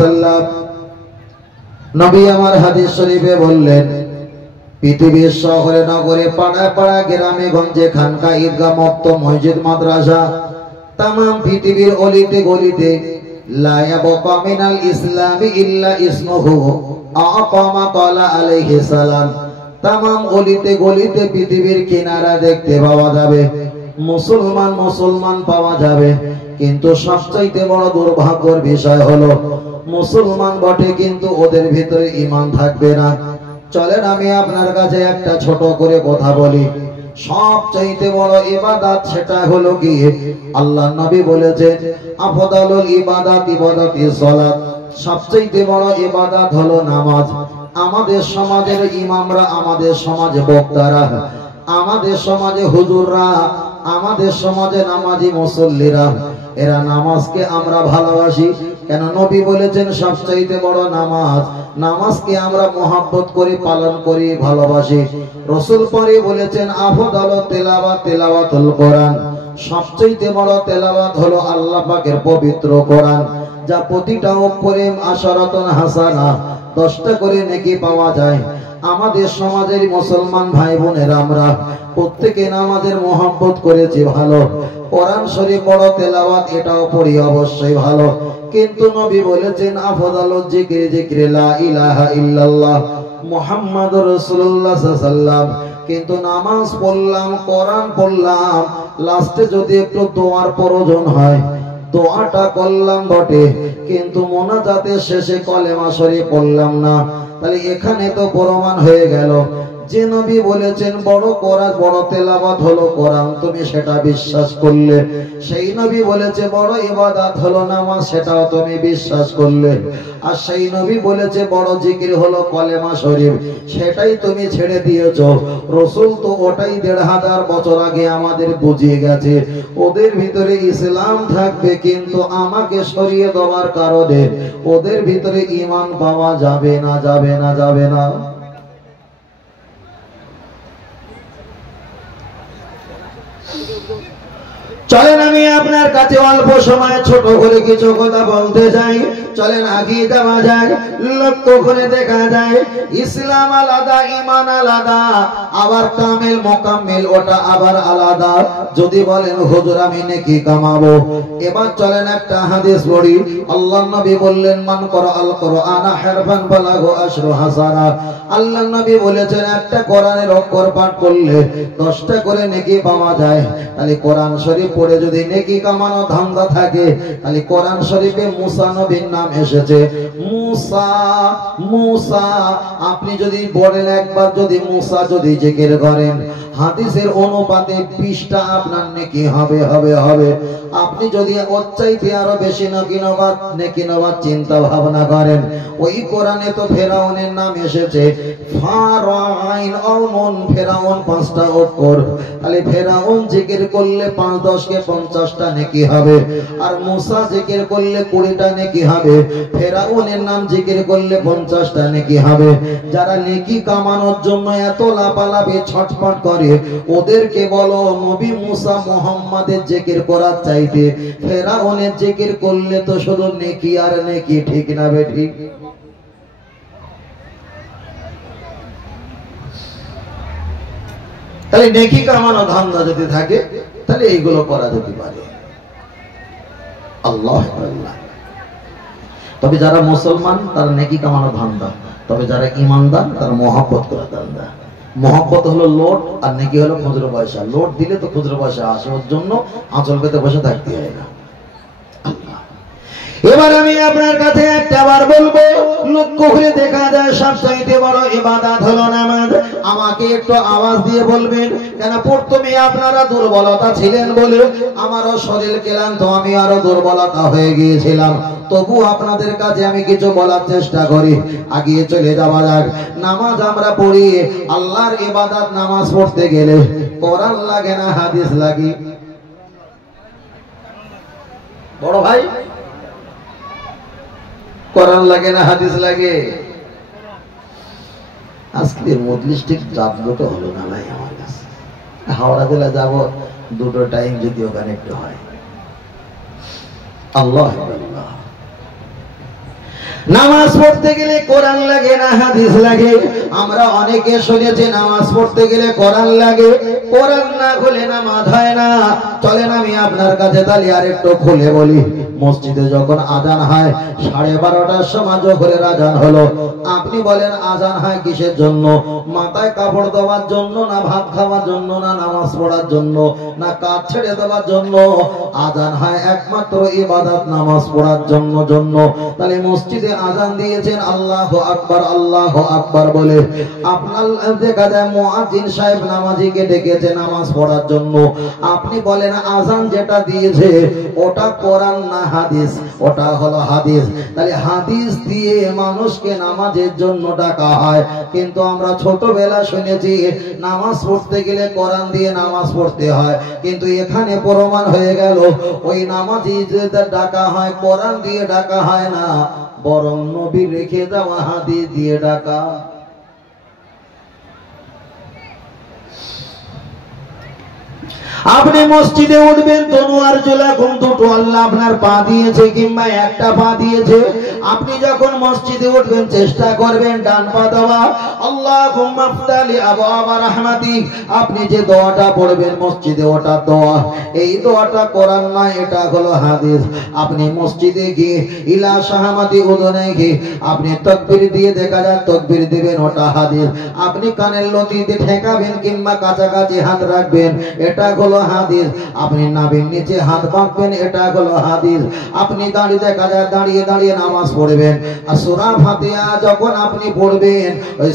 সাল্লাম নবী আমার হাদিস শরীফে বললেন, পৃথিবীর শহরে নগরে পাড়ায় পাড়ায় গ্রামে গঞ্জে খানকা ঈদগাহ মক্তব মসজিদ মাদ্রাসা তাম পৃথিবীর অলিতে গলিতে লা ইয়াবকা মিনাল ইসলামি ইল্লা ইসমুহু আকামা ক্বালা আলাইহিস সালাম। তাম অলিতে গলিতে পৃথিবীর কিনারা দেখতে পাওয়া যাবে মুসলমান মুসলমান পাওয়া যাবে, কিন্তু সবচাইতে বড় দুর্ভাগ্যের বিষয় হলো মুসলমান বটে কিন্তু ওদের ভিতরে ঈমান থাকবে না। চলেন আমি আপনার কাছে একটা ছোট করে কথা বলি। সবচাইতে বড় ইবাদত সেটা হলো কি, আল্লাহর নবী বলেছেন আফদালুল ইবাদাত ইবাদাতুস সালাত, সবচাইতে বড় ইবাদত হলো নামাজ। আমাদের সমাজের ইমামরা, আমাদের সমাজে বক্তারা, আমাদের সমাজে হুজুররা, আমাদের সমাজে নামাজি মুসল্লিরা, এরা নামাজকে আমরা ভালোবাসি কেন? নবী বলেছেন সবচাইতে বড় নামাজ। নামাজকে আমরা মহব্বত করি, পালন করি, ভালোবাসি। রাসূল পরে বলেছেন আফদালুত তিলাওয়াত তিলাওয়াতুল কোরআন, সবচাইতে বড় তেলাওয়াত হলো আল্লাহ পাকের পবিত্র কোরআন, যা প্রতিটা অক্ষরে আশারাতুন হাসানা, 10টা করে নেকি পাওয়া যায়। আমাদের সমাজের মুসলমান ভাই বোনেরা আমরা প্রত্যেকে নামাজের মহব্বত করেছি ভালো, কোরআন শরীফ পড়ো তেলাওয়াত এটাও পড়ি অবশ্যই ভালো, কিন্তু নবী বলেছেন আফদালুজ জিকির জিকির লা ইলাহা ইল্লাল্লাহ মুহাম্মাদুর রাসূলুল্লাহ সাল্লাল্লাহু আলাইহি ওয়াসাল্লাম। কিন্তু নামাজ পড়লাম, কোরআন পড়লাম, লাস্টে যদি একটু দোয়ার প্রয়োজন হয় দোয়াটা করলাম বটে, কিন্তু মোনাজাতের শেষে কলেমা শরীফ পড়লাম না। তাহলে এখানে তো প্রমাণ হয়ে গেল যে নবী বলেছেন বড় কোরআন বড় তেলাওয়াত হলো কোরআন, তুমি সেটা বিশ্বাস করলে। সেই নবী বলেছে বড় ইবাদত হলো নামাজ, সেটাও তুমি বিশ্বাস করলে। আর সেই নবী বলেছে বড় জিকির হলো কলেমা শরীফ, সেটাই তুমি ছেড়ে দিয়েছো। রাসূল তো ওটাই 1500 বছর আগে আমাদের বুঝিয়ে গেছে। ওদের ভিতরে ইসলাম থাকবে কিন্তু আমাকে সরিয়ে দেওয়ার কারণে ওদের ভিতরে ঈমান পাওয়া যাবে না, যাবে না, যাবে না। চলেন আমি আপনার কাছে অল্প সময় ছোট করে কিছু কথা বলতে চাই। চলেন আগিয়ে যাওয়া যায়। লক্ষ্য করে দেখা যায় ইসলাম আলাদা, ঈমান আলাদা, আবার কামেল মোকাম্মেল ওটা আবার আলাদা। যদি বলেন হুজুর আমি নেকি কামাবো, এবার চলেন একটা হাদিস পড়ি। আল্লাহর নবী বললেন মান করাআল কুরআনা হারফান ফালাহু আশরু হাসানাত। আল্লাহর নবী বলেছেন একটা কোরআনের অক্ষর পাঠ করলে 10টা করে নেকি পাওয়া যায়। তাহলে কোরআন শরীফ পড়ে যদি নেকি কামানো ধান্দা থাকে, তাহলে কোরআন শরীফে মুসা নবীর নাম এসেছে। মুসা মুসা আপনি যদি বলেন একবার যদি মুসা যদি জিকির করেন, হাদিসের অনুপাতে 20টা আপনার নেকি হবে হবে হবে। আপনি যদি ওর চাইতে আরো বেশি নেকি নেওয়ার চিন্তা ভাবনা করেন, ওই কোরআনে তো ফেরাউনের নাম এসেছে ফারাইন অমন, ফেরাউন 5টা অক্ষর। তাহলে ফেরাউন জিকির করলে 5-10 কে 50টা নেকি হবে, আর মুসা জিকির করলে 20টা নেকি হবে। ফেরাউনের নাম জিকির করলে 50টা নেকি হবে। যারা নেকি কামানোর জন্য এত লাপালাপি ছটফট করে, ওদেরকে বলো নবী মুসা মুহাম্মাদের জিকির করার চাইতে ফেরাউনের জিকির করলে তো শুধু নেকি আর নেকি, ঠিক না বেঠি? তাহলে নেকি কামানো ধান্দা যদি থাকে তাহলে এইগুলো করা যেতে পারে। আল্লাহ আল্লাহ। তবে যারা মুসলমান তারা নেকি কামানো ধান্দা, তবে যারা ঈমানদার তারা মহব্বত করা ধান্দা। মহব্বত হলো লোট আর নেকি হলো খুচরো পয়সা। লোট দিলে তো খুচরো পয়সা আসে, ওর জন্য আঁচল পেতে বসে থাকতে হয় না। এবার আমি আপনার কাছে একটা বার বলবো, লক্ষ্য করে দেখা যায় সবচাইতে বড় ইবাদত হলো নামাজ। আমাকে একটু আওয়াজ দিয়ে বলবেন, কেন প্রথমে আপনারা দুর্বলতা ছিলেন বলে আমারও শরীর ক্লান্ত, আমি আরো দুর্বলতা হয়ে গিয়েছিলাম। তবু আপনাদের কাছে আমি কিছু বলার চেষ্টা করি, আগিয়ে চলে যাওয়া যাক। নামাজ আমরা পড়ি, আল্লাহর ইবাদত নামাজ পড়তে গেলে কোরআন লাগে না হাদিস লাগে? বড় ভাই কোরআন লাগে না হাদিস লাগে? আজকের মজলিস ঠিক জাগ্রত হলো না ভাই আমার কাছে। হাওড়া জেলা যাব, 2টো টাইম যদি ওখানে একটু হয়। আল্লাহ আল্লাহ। নামাজ পড়তে গেলে কোরআন লাগে না হাদিস লাগে? আমরা অনেকে শুনেছি নামাজ পড়তে গেলে কোরআন লাগে, কোরআন না খুলে নামাজ হয় না। চলেন আমি আপনার কাছে তাহলে আর একটু খুলে বলি। মসজিদে যখন আজান হয় 12:30টার সময় জোহরের আজান হলো, আপনি বলেন আজান হয় কিসের জন্য? মাথায় কাপড় দেওয়ার জন্য, না ভাত খাওয়ার জন্য, না নামাজ পড়ার জন্য, না কাজ ছেড়ে দেওয়ার জন্য? আজান হয় একমাত্র ইবাদত, নামাজ পড়ার জন্য। তাহলে মসজিদে আজান দিয়েছেন আল্লাহু আকবার আল্লাহু আকবার বলে। আপনার দেখা যায় মুয়াজ্জিন সাহেব নামাজিকে ডেকেছে নামাজ পড়ার জন্য। আপনি বলেন আজান যেটা দিয়েছে ওটা কোরআন না হাদিস? ওটা হলো হাদিস। তাহলে হাদিস দিয়ে মানুষকে নামাজের জন্য ডাকা হয়, কিন্তু আমরা ছোটবেলা শুনেছি নামাজ পড়তে গেলে কোরআন দিয়ে নামাজ পড়তে হয়। কিন্তু এখানে প্রমাণ হয়ে গেল ওই নামাজি যে ডাকা হয় কোরআন দিয়ে ডাকা হয় না, বরং নবী রেখে দেওয়া হাদিস দিয়ে ডাকা। আপনি মসজিদে উঠবেন, তনুয়ার জোলাকুম, দুটো আল্লাহ আপনার পা দিয়েছে কিংবা একটা পা দিয়েছে। আপনি যখন মসজিদে উঠবেন চেষ্টা করবেন ডান পা দেওয়া। আল্লাহুম্মা ফতালি আবওয়াবা রাহমাতিক, আপনি যে দোয়াটা পড়বেন মসজিদে ওটা দোয়া। এই দোয়াটা কোরআন নয়, এটা হলো হাদিস। আপনি মসজিদে গিয়ে ইলা শাহামাতি উদুনে গিয়ে আপনি তাকবীর দিয়ে দেখা যায় তাকবীর দিবেন, ওটা হাদিস। আপনি কানের লতিতে ঠেকাবেন কিংবা কাছাকাছি হাত রাখবেন, এটা হলো হাদিস। আপনি নাভির নিচে হাত বাঁধবেন, এটা হলো হাদিস। আপনি দাঁড়িয়ে দেখা যায় দাঁড়িয়ে দাঁড়িয়ে নামাজ পড়বেন। আর সূরা ফাতিহা যখন আপনি পড়বেন, ওই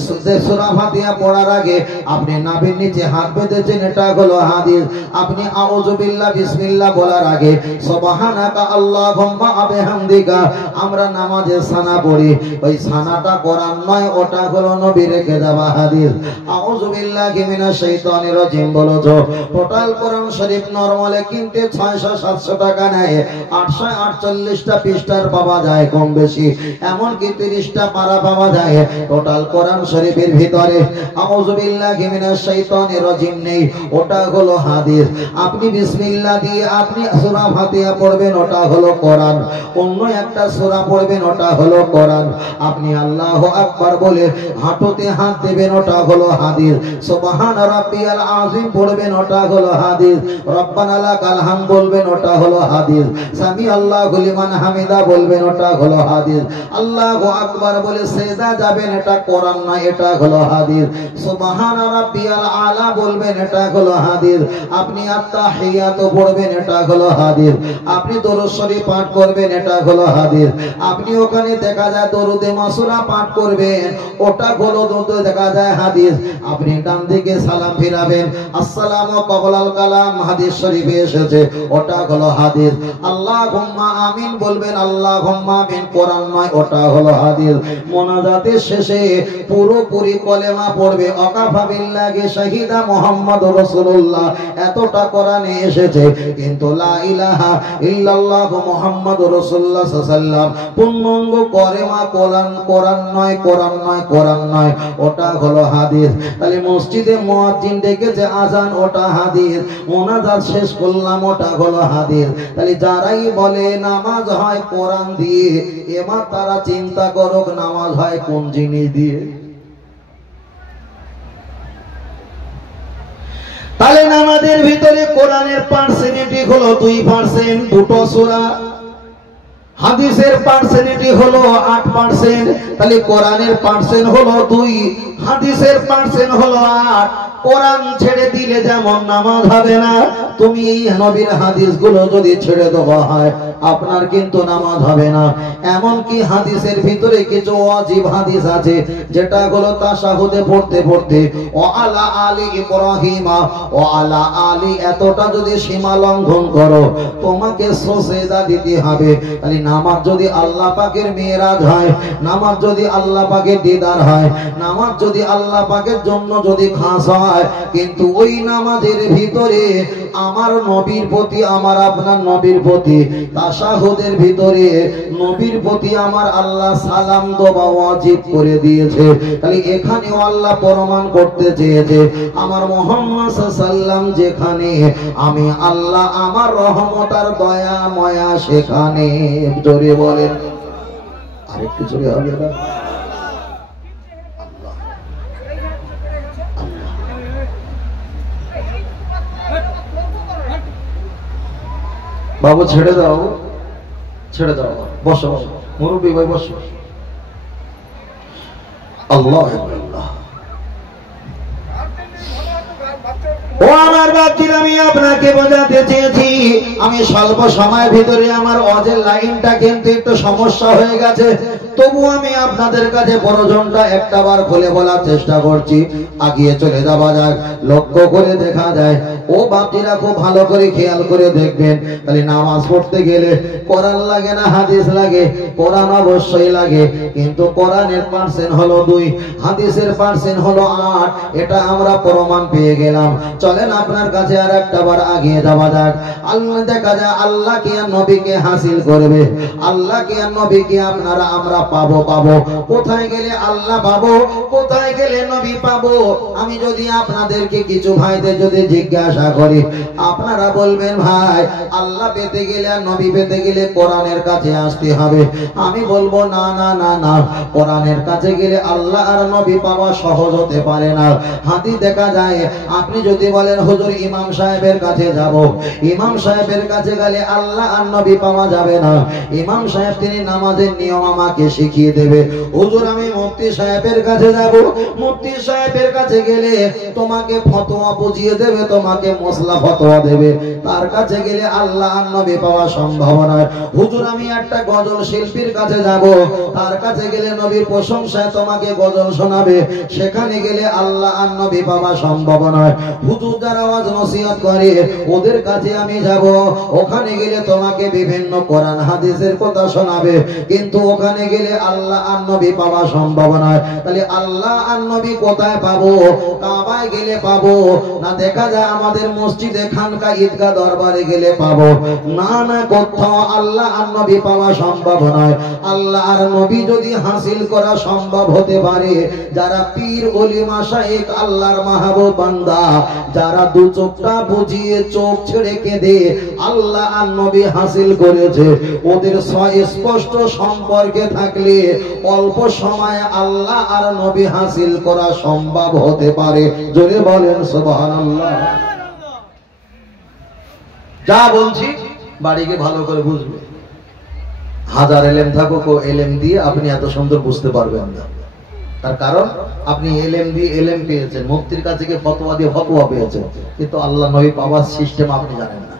সূরা ফাতিহা পড়ার আগে আপনি নাভির নিচে হাত বেঁধেছেন, এটা হলো হাদিস। আপনি আউযু বিল্লাহ বিসমিল্লাহ বলার আগে সুবহানাকা আল্লাহুম্মা বিহামদিকা, আমরা নামাজে সানা পড়ি, ওই সানাটা কোরআন নয়, ওটা হলো নবী রেখে দেওয়া হাদিস। আউযু বিল্লাহি মিনাশ শাইতানির রাজিম বলো তো। টোটাল কোরআন শরীফ নরমালে কিনতে 600-700 টাকা নেয়, 848টা পৃষ্ঠার পাওয়া যায় কম বেশি, এমনকি 30টা পারা পাওয়া যায়। টোটাল কোরআন শরীফের ভিতরে আউযু বিল্লাহি মিনাশ শাইতানির রাজিম নেই, ওটা হলো হাদিস। আপনি বিসমিল্লাহ দিয়ে আপনি সূরা ফাতিহা পড়বেন, ওটা হলো কোরআন। অন্য একটা সূরা পড়বেন, ওটা হলো কোরআন। আপনি আল্লাহু আকবার বলে হাঁটুতে হাত দেবেন, ওটা হলো হাদিস। সুবহান রাব্বিয়াল আযীম পড়বেন, ওটা হলো হাদিস। রব্বানা লাকাল হামদ বলবেন, ওটা হলো হাদিস। সামি আল্লাহু লিমান হামিদা বলবেন, ওটা হলো হাদিস। আল্লাহু আকবার বলে সিজদা যাবেন, এটা কোরআন নয়, এটা হলো হাদিস। সুবহান রাব্বিয়াল আলা বলবেন, এটা হলো হাদিস। আপনি আত-তাহিয়াতু পড়বেন, এটা হলো হাদিস। আপনি দরুদ শরীফ পাঠ করবেন, এটা হলো হাদিস। আপনি ওখানে দেখা যায় দরুদে মাসুরা পাঠ করবেন, ওটা হলো দেখা যায় হাদিস। আপনি ডান দিকে সালাম ফিরাবেন, আসসালামু ক্বাবলাল কালাম, হাদিস শরীফে এসেছে, ওটা হলো হাদিস। আল্লাহুম্মা আমিন বলবেন, আল্লাহুম্মা আমিন কোরআন নয়, ওটা হলো হাদিস। মোনাজাতের শেষে পুরোপুরি কলেমা পড়বে, ওয়াকাফা বিল্লাহি শাহিদা মুহাম্মাদুর রাসূলুল্লাহ, এতটা কোরআনে এসেছে। কিন্তু লা ইলাহা ইল্লাল্লাহ মুহাম্মাদুর রাসূলুল্লাহ সাল্লাল্লাহু আলাইহি ওয়াসাল্লাম পূর্ণাঙ্গ কলেমা কোরআন নয়, কোরআন নয়, কোরআন নয়, ওটা হলো হাদিস। তাহলে মসজিদে মুয়াজ্জিন ডেকেছে আজান, ওটা হাদিস। মোনাজাত শেষ করলাম, ওটা হলো হাদিস। তাহলে যারাই বলে নামাজ হয় কোরআন দিয়ে, এবার তারা চিন্তা করুক নামাজ হয় কোন জিনিস দিয়ে। তাহলে নামাজের ভিতরে কোরআনের পার্সেন্টেজ হলো 2%, দুটো সূরা। হাদিসের পার্সেন্টেজ হলো 8%। তাহলে কোরআনের পার্সেন্ট হলো 2, হাদিসের পার্সেন্ট হলো 8। কোরআন ছেড়ে দিলে যেমন নামাজ হবে না, তুমি এই নবীর হাদিসগুলো যদি ছেড়ে দেওয়া হয় আপনার কিন্তু নামাজ হবে না। এমন কি হাদিসের ভিতরে কিছু ওয়াজিব হাদিস আছে, যেটা হলো তাশাহুদে পড়তে পড়তে ওয়া আলা আলি ইব্রাহিমা ওয়া আলা আলি, এতটা যদি সীমা লঙ্ঘন করো তোমাকে সুজদা দিতে হবে। তাহলে নামাজ যদি আল্লাহ পাকের মেরাজ হয়, নামাজ যদি আল্লাহ পাকের দিদার হয়, নামাজ যদি আল্লাহ পাকের জন্য যদি খাস হয়, কিন্তু ওই নামাজের ভিতরে আমার নবীর প্রতি, আমার আপনার নবীর প্রতি, তাশাহুদের ভিতরে নবীর প্রতি আমার আল্লাহ সালাম দেওয়া ওয়াজিব করে দিয়েছে। তাহলে এখানেও আল্লাহ প্রমাণ করতে চেয়েছে আমার মুহাম্মদ সাল্লাল্লাহু আলাইহি ওয়াসাল্লাম যেখানে, আমি আল্লাহ আমার রহমত আর দয়া ময়া সেখানে। জোরে বলেন আরেকটু জোরে হবে না? বাবু ছেড়ে দাও, ছেড়ে দাও, বসো মুরব্বী ভাই বসো। আল্লাহ আল্লাহ। ও আমার বাচ্চার, আমি আপনাকে বোঝাতে চেয়েছি, আমি স্বল্প সময়ের ভিতরে আমার ওয়াজের লাইনটা কিন্তু একটু সমস্যা হয়ে গেছে, তবু আমি আপনাদের কাছে প্রয়োজনটা একটাবার খুলে বলার চেষ্টা করছি। আগিয়ে চলে যাওয়া যাক। লক্ষ্য করে দেখা যায়, ও বাপজিরা খুব ভালো করে খেয়াল করে দেখবেন, তাহলে নামাজ পড়তে গেলে কোরআন লাগে না হাদিস লাগে? কোরআন অবশ্যই লাগে, কিন্তু কোরআনের পার্সেন্ট হলো 2, হাদিসের পার্সেন্ট হলো 8। এটা আমরা প্রমাণ পেয়ে গেলাম। চলেন আপনার কাছে আর একটাবার আগিয়ে যাওয়া যাক। আল্লাহ দেখা যায় আল্লাহকে আর নবীকে হাসিল করবে, আল্লাহকে আর নবীকে আপনারা আমরা পাবো। কোথায় গেলে আল্লাহ পাবো, কোথায় গেলে নবী পাবো? আমি যদি আপনাদেরকে কিছু ভাইদের যদি জিজ্ঞাসা করি, আপনারা বলবেন ভাই আল্লাহ পেতে গেলে আর নবী পেতে গেলে কোরআনের কাছে আসতে হবে। আমি বলবো না না না না, কোরআনের কাছে গেলে আল্লাহ আর নবী পাওয়া সহজ হতে পারে না। হাদিস দেখা যায়, আপনি যদি বলেন হুজুর ইমাম সাহেবের কাছে যাব, ইমাম সাহেবের কাছে গেলে আল্লাহ আর নবী পাওয়া যাবে না। ইমাম সাহেব তিনি নামাজের নিয়ম আমাকে শিখিয়ে দেবে। হুজুর আমি মুফতি সাহেবের কাছে যাব, মুফতি সাহেবের কাছে গেলে তোমাকে ফতোয়া বুঝিয়ে দেবে, তোমাকে মশলা ফতোয়া দেবে। তার কাছে গেলে আল্লাহ আর নবী পাওয়া সম্ভব নয়। হুজুর আমি একটা গজল শিল্পীর কাছে যাব, তার কাছে গেলে নবীর প্রশংসায় তোমাকে গজল শোনাবে, সেখানে গেলে আল্লাহ আর নবী পাওয়া সম্ভব নয়। হুজুর যারা ওয়াজ নসিহত করে ওদের কাছে আমি যাব, ওখানে গেলে তোমাকে বিভিন্ন কোরআন হাদিসের কথা শোনাবে, কিন্তু ওখানে গেলে আল্লাহ আর নবী পাওয়া সম্ভব নয়। তাহলে আল্লাহ আর নবী কোথায় পাবো? কাবায় গেলে পাবো না? দেখা যায় আমাদের মসজিদে খানকা ঈদগাহ দরবারে গেলে পাবো না? না, কোথাও আল্লাহ আর নবী পাওয়া সম্ভব নয়। আল্লাহ আর নবী যদি হাসিল করা সম্ভব হতে পারে, যারা পীর ওলি মাশায়েখ আল্লাহর মাহবুব বান্দা, যারা দু চোখটা বুঝিয়ে চোখ ছেড়ে কেঁদে আল্লাহ আর নবী হাসিল করেছে, ওদের স্পষ্ট সম্পর্কে থাকলে অল্প সময়ে আল্লাহ আর নবী হাসিল করা সম্ভব হতে পারে। জোরে বলেন সুবহানাল্লাহ। যা বলছি বাড়িকে ভালো করে বুঝবে। হাজার এলেম থাকুক, এলেম দিয়ে আপনি এত সুন্দর বুঝতে পারবেন না। তার কারণ আপনি এলেম দিয়ে এলেম পেয়েছেন, মুফতির কাছে গিয়ে ফতোয়া দিয়ে ফতোয়া পেয়েছেন, কিন্তু আল্লাহ নবী পাওয়ার সিস্টেম আপনি জানেন না।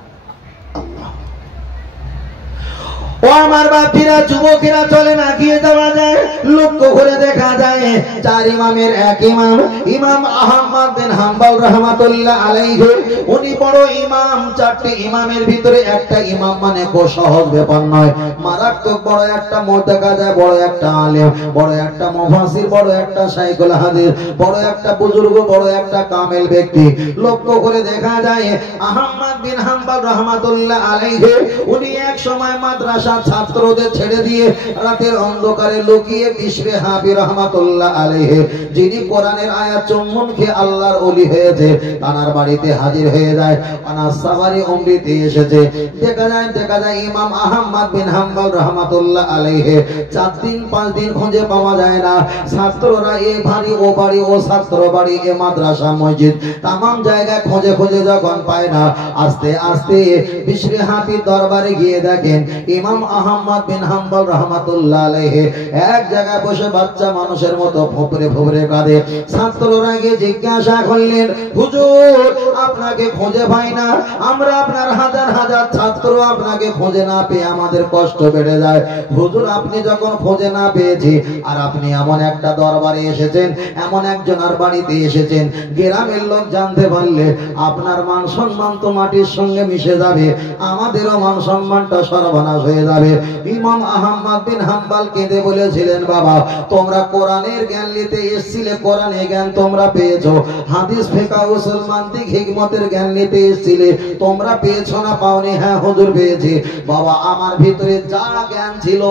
ও আমার বাপিরা, যুবকেরা চলেন আগিয়ে যাওয়া যায়। লক্ষ্য করে দেখা যায় 4 ইমামের এক ইমাম, ইমাম আহমদ বিন হাম্বল রাহমাতুল্লাহ আলাইহি, উনি বড় ইমাম। 4টি ইমামের ভিতরে একটা ইমাম মানে খুব সহজ ব্যাপার নয়, মারাত্মক বড় একটা দেখা যায়, বড় একটা আলেম, বড় একটা মুফাসসির, বড় একটা শাইখুল হাদিস, বড় একটা বুজুর্গ, বড় একটা কামেল ব্যক্তি। লক্ষ্য করে দেখা যায় আহমদ বিন হাম্বল রাহমাতুল্লাহ আলাইহি, উনি এক সময় মাদ্রাসা ছাত্রদের ছেড়ে দিয়ে রাতের অন্ধকারে লুকিয়ে বিশরে হাবি রাহমাতুল্লাহ আলাইহি, যিনি কোরআনের আয়াত চুম্বন খেয়ে আল্লাহর ওলি হয়েছে, তার বাড়িতে হাজির হয়ে যায়। আনাস সাফারি উমরিতে এসেছে। দেখা যায় ইমাম আহমদ বিন হাম্বল রাহমাতুল্লাহ আলাইহি 4 দিন 5 দিন খুঁজে পাওয়া যায় না। ছাত্ররা এই বাড়ি ও বাড়ি, ও ছাত্র বাড়ি, এ মাদ্রাসা মসজিদ, तमाम জায়গায় খুঁজে খুঁজে যখন পায় না, আস্তে আস্তে বিশরে হাবির দরবারে গিয়ে দেখেন ইমাম আহমদ বিন হাম্বল রাহমাতুল্লাহ আলাইহি এক জায়গায় বসে বাচ্চা মানুষের মতো ফোপরে ফোপরে কাঁদে। ছাত্ররা গিয়ে জিজ্ঞাসা করলেন, হুজুর আপনাকে খুঁজে পাই না, আমরা আপনার হাজার হাজার ছাত্র আপনাকে খুঁজে না পেয়ে আমাদের কষ্ট বেড়ে যায়। হুজুর আপনি যখন খুঁজে না পেয়েছি, আর আপনি এমন একটা দরবারে এসেছেন, এমন একজনের বাড়িতে এসেছেন, গ্রামের লোক জানতে পারলে আপনার মান সম্মান তো মাটির সঙ্গে মিশে যাবে, আমাদেরও মান সম্মানটা সর্বনাশ হয়ে যাবে। ইমাম আহমদ বিন হাম্বল কেঁদে বলেছিলেন, বলেছিলেন বাবা তোমরা কোরআনের জ্ঞান নিতে এসেছিলে, কোরআনের জ্ঞান তোমরা পেয়েছো, হাদিস ফিকহ উসুল মান্তিক হিকমতের জ্ঞান নিতে এসেছিলে, তোমরা পেয়েছো না পাওনি? হ্যাঁ হুজুর পেয়েছি। বাবা আমার ভিতরে যা জ্ঞান ছিল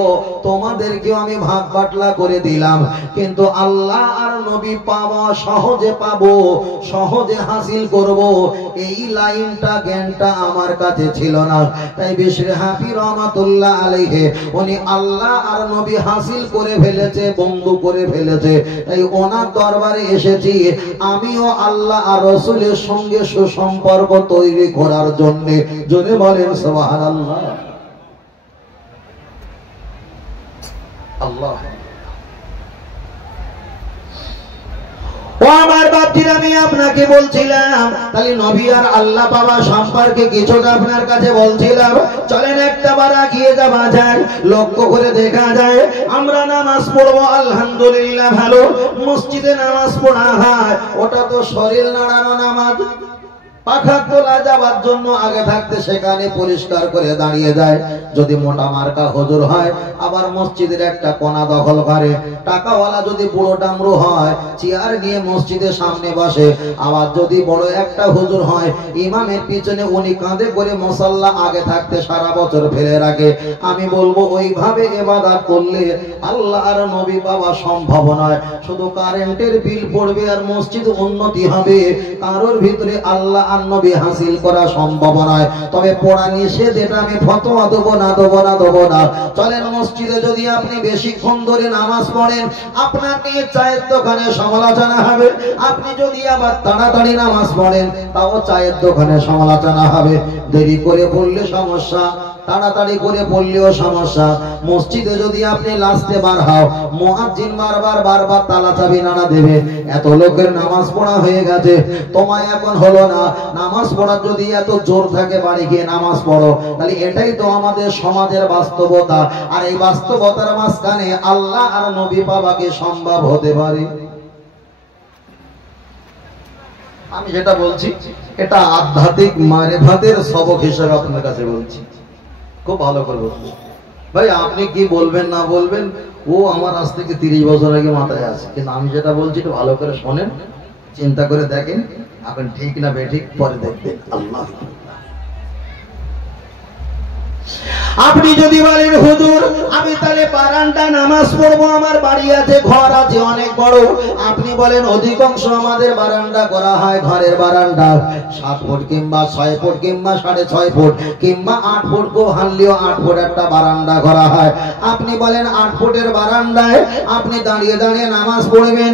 তোমাদেরকেও আমি ভাগ বাটলা করে দিলাম, কিন্তু আল্লাহ আর নবী পাওয়া সহজে পাবো, সহজে হাসিল করব, এই লাইনটা জ্ঞানটা আমার কাছে ছিল না। তাই বিশর হাফি রহমাতুল্লাহ আলাইহি উনি আল্লাহ আর নবী হাসিল করে ফেলেছে, বন্ধু করে ফেলেছে। তাই ওনার দরবারে এসেছি আমিও আল্লাহ আর রাসূলের সঙ্গে সুসম্পর্ক তৈরি করার জন্য। জোরে বলেন সুবহানাল্লাহ। আল্লাহ ও আমার বাপজির, আমি আপনাকে বলছিলাম তাহলে নবী আর আল্লাহ বাবা সম্পর্কে কিছুটা আপনার কাছে বলছিলাম। চলেন একটা বার এগিয়ে যাওয়া যায়, লক্ষ্য করে দেখা যায় আমরা নামাজ পড়বো আলহামদুলিল্লাহ ভালো, মসজিদে নামাজ পড়া হয় ওটা তো শরীর নাড়ানো নামাজ, পাখা তোলা যাওয়ার জন্য আগে থাকতে সেখানে পরিষ্কার করে দাঁড়িয়ে যায়। যদি মোটা মার্কা হুজুর হয় আবার মসজিদের একটা কোণা দখল করে, টাকাওয়ালা যদি বুড়ো ডামরু হয় চেয়ার নিয়ে মসজিদের সামনে বসে, আবার যদি বড় একটা হুজুর হয় ইমামের পিছনে উনি কাঁধে করে মুসাল্লা আগে থাকতে সারা বছর ফেলে রাখে। আমি বলবো ওইভাবে ইবাদত করলে আল্লাহ আর নবী পাওয়া সম্ভব নয়। শুধু কারেন্টের বিল পড়বে আর মসজিদ উন্নতি হবে, কারোর ভিতরে আল্লাহ আর নবী হাসিল করা সম্ভব নয়। তবে পড়া নিষেধ, এটা আমি ফতোয়া দেবো না। চলেন মসজিদে যদি আপনি বেশিক্ষণ ধরে নামাজ পড়েন আপনার নিয়ে চায়ের দোকানে সমালোচনা হবে, আপনি যদি আবার তাড়াতাড়ি নামাজ পড়েন তাও চায়ের দোকানে সমালোচনা হবে। দেরি করে পড়লে সমস্যা, তাড়াতাড়ি করে পড়লেও সমস্যা। মসজিদে যদি আপনি লাস্টে বার হও মুয়াজ্জিন বারবার তালা চাবি নাড়া দেবে, এত লোকের নামাজ পড়া হয়ে গেছে তোমায় এখন হলো না, নামাজ পড়ার যদি এত জোর থাকে বাড়ি গিয়ে নামাজ পড়ো। তাহলে এটাই তো আমাদের সমাজের বাস্তবতা। আর এই বাস্তবতার মাঝখানে আল্লাহ আর নবী পাওয়াকে সম্ভব হতে পারে? আমি যেটা বলছি এটা আধ্যাত্মিক মারিফাতের সবক হিসেবে আপনার কাছে বলছি, খুব ভালো করে বলছি। ভাই আপনি কি বলবেন না বলবেন ও আমার আজ থেকে 30 বছর আগে মাথায় আছে, কিন্তু আমি যেটা বলছি একটু ভালো করে শোনেন, চিন্তা করে দেখেন, আপনি ঠিক না বেঠিক পরে দেখবেন। আল্লাহ আপনি যদি বলেন হুজুর আমি তাহলে বারান্দা নামাজ পড়বো, আমার বাড়ি আছে, ঘর আছে অনেক বড়, আপনি বলেন অধিকাংশ আমাদের বারান্দা করা হয় ঘরের বারান্দা 7 ফুট কিংবা 6 ফুট কিংবা 6.5 ফুট কিংবা 8 ফুট, খুব হানলেও 8 ফুট একটা বারান্দা করা হয়। আপনি বলেন 8 ফুটের বারান্দায় আপনি দাঁড়িয়ে দাঁড়িয়ে নামাজ পড়বেন,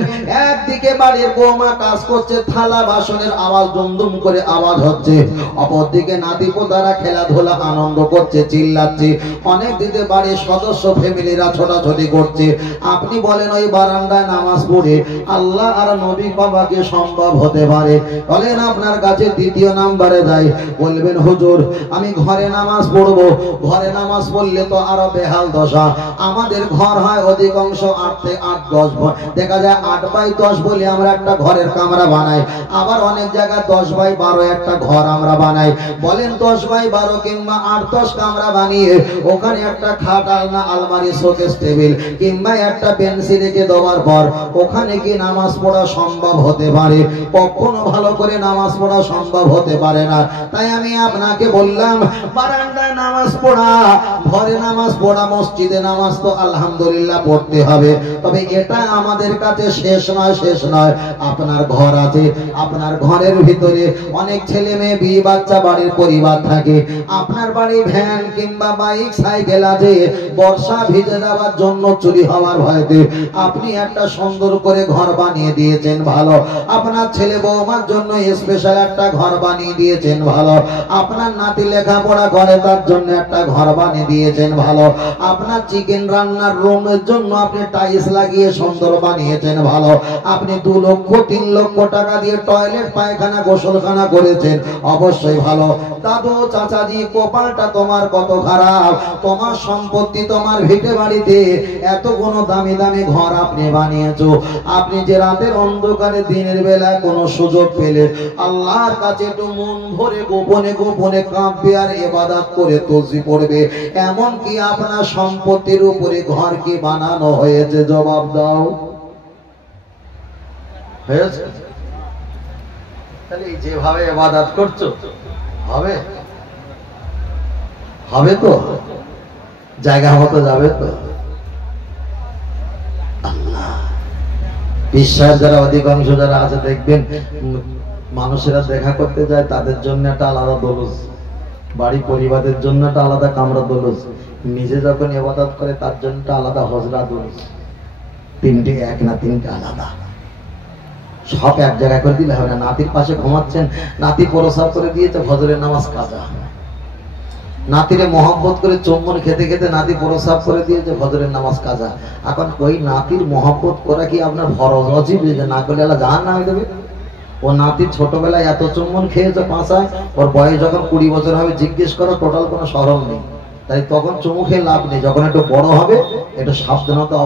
একদিকে বাড়ির বৌমা কাজ করছে, থালা বাসনের আওয়াজ দুমদুম করে আওয়াজ হচ্ছে, অপরদিকে নাতি পোতারা খেলাধুলা আনন্দ করছে, চিল্লাচ্ছে, অনেক দিকে বাড়ির সদস্য ফ্যামিলিরা ছোটাছুটি করছে। আপনি বলেন ওই বারান্দায় নামাজ পড়ে আল্লাহ আর নবী বাবাকে সম্ভব হতে পারে? বলেন আপনার কাছে দ্বিতীয় নাম্বারে যাই, বলবেন হুজুর আমি ঘরে নামাজ পড়বো, ঘরে নামাজ পড়লে তো আরো বেহাল দশা। আমাদের ঘর হয় অধিকাংশ 8 থেকে 8-10, দেখা যায় 8/10 বলে আমরা একটা ঘরের কামরা বানাই, আবার অনেক জায়গায় 10/12 একটা ঘর আমরা বানাই। বলেন 10/12 কিংবা 8-10 কামরা বানিয়ে ওখানে একটা খাট, আলনা, আলমারি, শোকেস, টেবিল কিংবা একটা বেঞ্চি রেখে দেওয়ার পর ওখানে কি নামাজ পড়া সম্ভব হতে পারে? কখনো ভালো করে নামাজ পড়া সম্ভব হতে পারে না। তাই আমি আপনাকে বললাম বারান্দায় নামাজ পড়া, ঘরে নামাজ পড়া, মসজিদে নামাজ তো আলহামদুলিল্লাহ পড়তে হবে। তবে এটা আমাদের কাছে শেষ নয়। আপনার ঘর আছে, আপনার ঘরের ভিতরে অনেক ছেলে মেয়ে, বিয়ে বাচ্চা, বাড়ির পরিবার থাকে, আপনার বাড়ি ভ্যান কিংবা বাইক, সাইকেল আছে, বর্ষা ভিজে যাওয়ার জন্য চুরি হওয়ার ভয়তে আপনি একটা সুন্দর করে ঘর বানিয়ে দিয়েছেন ভালো, আপনার ছেলে বৌমার জন্য স্পেশাল একটা ঘর বানিয়ে দিয়েছেন ভালো, আপনার নাতি লেখাপড়া করে তার জন্য একটা ঘর বানিয়ে দিয়েছেন ভালো, আপনার চিকেন রান্নার রুমের জন্য আপনি টাইলস লাগিয়ে সুন্দর বানিয়েছেন ভালো, আপনি 2 লক্ষ 3 লক্ষ টাকা দিয়ে টয়লেট, পায়খানা, গোসলখানা করেছেন, অবশ্যই ভালো। দাদু চাচাজি কপালটা তোমার কত খারাপ। খারাপ, তোমার সম্পত্তি, তোমার ভিটে বাড়িতে এত কোন দামি দামি ঘর আপনি বানিয়েছো, আপনি যে রাতের অন্ধকারে দিনের বেলা কোনো সুযোগ পেলে আল্লাহর কাছে একটু মন ভরে গোপনে গোপনে কাঁদবে আর ইবাদত করে তসবিহ পড়বে, এমন কি আপনার সম্পত্তির উপরে ঘর কি বানানো হয়েছে? জবাব দাও। হয়েছে? তাহলে যেভাবে ইবাদত করছো হবে? হবে তো? জায়গা মতো যাবে তো? আল্লাহ বিশ্বাস যারা অধিকাংশ যারা আছে দেখবেন মানুষেরা দেখা করতে যায়, তাদের জন্য একটা আলাদা দোলস, বাড়ি পরিবারের জন্য একটা আলাদা কামরা দোলস, নিজে যখন ইবাদত করে তার জন্য একটা আলাদা হজরা দোলস। তিনটে এক না, তিনটে আলাদা। সব এক জায়গায় করে দিলে হবে না। নাতির পাশে ঘুমাচ্ছেন, নাতি প্রসাব করে দিয়েছে, ফজরের নামাজ কাজা। নাতিরে মহব্বত করে চুম্বন খেতে খেতে নাতি প্রসাব করে দিয়েছে, ফজরের নামাজ কাজা। এখন ওই নাতির মহব্বত করা কি আপনার ফরজ অজিব যে না করলে আল্লাহ জাহান্নামে দেবে? ও নাতি ছোটবেলায় এত চুম্বন খেয়েছে পাঁচায়, ওর বয়স যখন 20 বছর হবে জিজ্ঞেস করো, টোটাল কোনো স্মরণ নেই। তাই তখন চুমু খেয়ে লাভ নেই, যখন একটু বড় হবে একটু সাবধানতা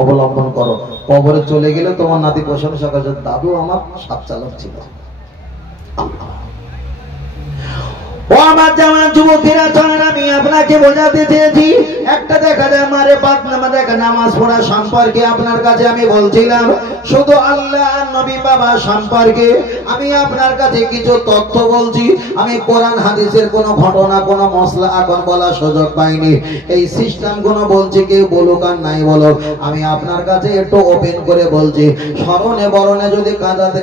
অবলম্বন করো। কবরে চলে গেলে তোমার নাতি প্রশংসা করছে, দাদু আমার সাত চালক ছিল। ও আমার জামান যুবকেরা, চলেন আমি আপনাকে বোঝাতে চেয়েছি, একটা দেখা যায় মারে পাক দেখা নামাজ পড়া সম্পর্কে আপনার কাছে আমি বলছিলাম, শুধু আল্লাহ আর নবী বাবা সম্পর্কে আমি আপনার কাছে কিছু তথ্য বলছি। আমি কোরআন হাদিসের কোনো ঘটনা কোনো মশলা এখন বলার সুযোগ পাইনি। এই সিস্টেম গুলো বলছি, কেউ বলুক আর নাই বলুক, আমি আপনার কাছে একটু ওপেন করে বলছি। স্মরণে বরণে যদি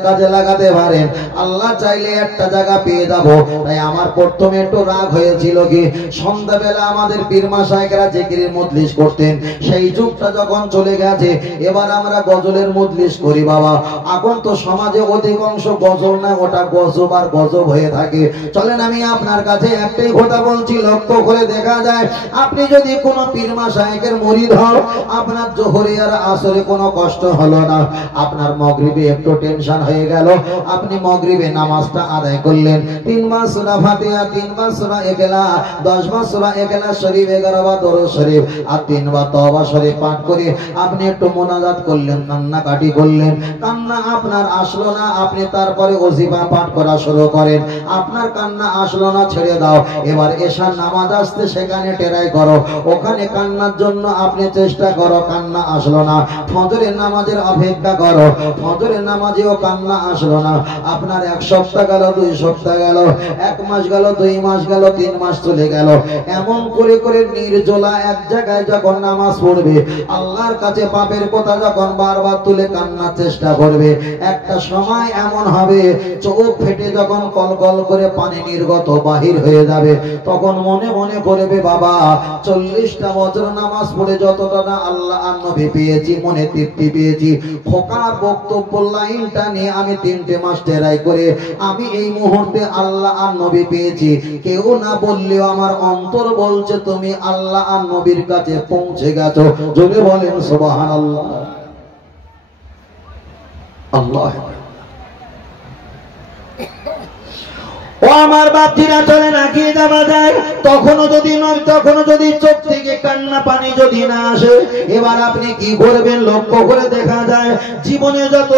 কাজে লাগাতে পারেন, আল্লাহ চাইলে একটা জায়গা পেয়ে যাবো। তাই আমার প্রথমে একটু রাগ হয়েছিল কি, সন্ধ্যাবেলা আমাদের পীর মাশায়েখরা জিকিরের মজলিস করতেন, সেই যুগটা যখন চলে গেছে, এবার আমরা গজলের মজলিস করি। বাবা এখন তো সমাজে অধিকাংশ গজল না, ওটা গজব আর গজব হয়ে থাকে। চলেন আমি আপনার কাছে একটাই কথা বলছি, লক্ষ্য করে দেখা যায় আপনি যদি কোনো পীর মাশায়েখের মুরিদ হন, আপনার জোহরে আর আসরে কোনো কষ্ট হলো না, আপনার মাগরিবে একটু টেনশন হয়ে গেল, আপনি মাগরিবে নামাজটা আদায় করলেন, 3 বার সূরা ফাতিহা, 3 বার সূরা ইখলাস, 10 বার সূরা ইখলাস শরীফ, 11 বার দরুদ শরীফ আর 3 বার তওবা শরীফ পাঠ করে আপনি একটু মুনাজাত করলেন, কান্নাকাটি করলেন, কান্না আপনার আসলো না, আপনি তারপরে ওজিফা পাঠ করা শুরু করেন, আপনার কান্না আসলো না, ছেড়ে দাও। এবার এশার নামাজ আসতে সেখানে টেরাই করো, ওখানে কান্নার জন্য আপনি চেষ্টা করো, কান্না আসলো না, ফজরের নামাজের অপেক্ষা করো, ফজরের নামাজেও কান্না আসলো না, আপনার 1 সপ্তাহ গেল, 2 সপ্তাহ গেল, 1 মাস গেল, 2 মাস গেল, 3 মাস চলে গেল, এমন করে করে নির্জলা এক জায়গায় যখন নামাজ পড়বে, আল্লাহর কাছে পাপের কথা যখন বারবার তুলে কান্নার চেষ্টা করবে, একটা সময় এমন হবে চোখ ফেটে যখন কলকল করে পানি নির্গত বাহির হয়ে যাবে, তখন মনে মনে করবে, বাবা 40টা বছর নামাজ পড়ে যতটা না আল্লাহ আর নবী পেয়েছি, মনে তৃপ্তি পেয়েছি, খোকার বক্তব্য লাইনটা নিয়ে আমি 3টে মাস টেরাই করে আমি এই মুহূর্তে আল্লাহ আর নবী পেয়েছি, কেউ না বললেও আমার অন্তর বলছে তুমি আল্লাহ আর নবীর কাছে পৌঁছে গেছো। জোরে বলেন সুবহানাল্লাহ। আল্লাহ ও আমার বাপজিরা, চলে না গিয়ে যাওয়া যায়, তখনও যদি চোখ থেকে কান্না পানি যদি না আসে, এবার আপনি কি করবেন? লক্ষ্য করে দেখা যায় জীবনে যত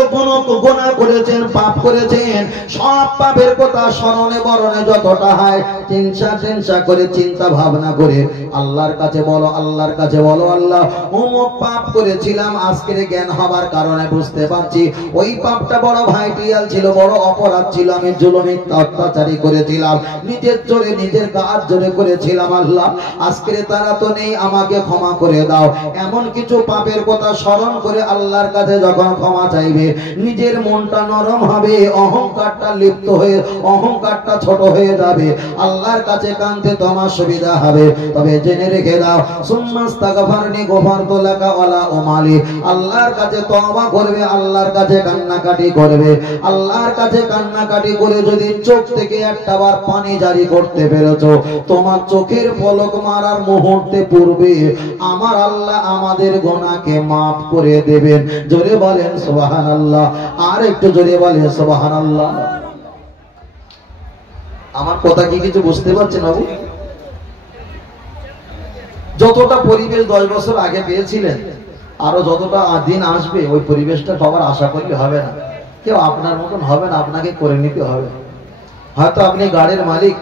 গুনাহ করেছেন, পাপ করেছেন, সব পাপের কথা স্মরণে বরণে যতটা হয় চিন্তা করে, চিন্তা ভাবনা করে আল্লাহর কাছে বলো, আল্লাহর কাছে বলো, আল্লাহ অমুক পাপ করেছিলাম, আজকের জ্ঞান হবার কারণে বুঝতে পারছি ওই পাপটা বড় ভাইটিয়াল ছিল, বড় অপরাধ ছিল, আমি জুলুমি অত্যাচার করেছিলাম, নিজের জোরে নিজের কাজ জোরে করেছিলাম, আল্লাহ আজকে তারা তো নেই, আমাকে ক্ষমা করে দাও। এমন কিছু পাপের কথা স্মরণ করে আল্লাহর কাছে যখন ক্ষমা চাইবে, নিজের মনটা নরম হবে, অহংকারটা লিপ্ত হয়ে, অহংকারটা ছোট হয়ে যাবে, আল্লাহর কাছে কাঁদতে তোমার সুবিধা হবে। তবে জেনে রেখে দাও, সুম্মাস্তাগফারনি গফারতু লাকা ওয়ালা উমালি, আল্লাহর কাছে তওবা করবে, আল্লাহর কাছে কান্নাকাটি করবে, আল্লাহর কাছে কান্নাকাটি করে যদি চোখ থেকে একটা বার পানি জারি করতে পেরেছো, তোমার চোখের পলক মারার মুহূর্তে পূর্বে আমার আল্লাহ আমাদের গুনাহকে মাফ করে দেবেন। জোরে বলেন সুবহানাল্লাহ, আর একটু জোরে বলেন সুবহানাল্লাহ। আমার কথা কি কিছু বুঝতে পারছেন বাবু? যতটা পরিবেশ 10 বছর আগে পেয়েছিলেন, আরো যতটা দিন আসবে ওই পরিবেশটা সবার আশা করলে হবে না। কেউ আপনার মতন হবে না, আপনাকে করে নিতে হবে। হয়তো আপনি গাড়ির মালিক,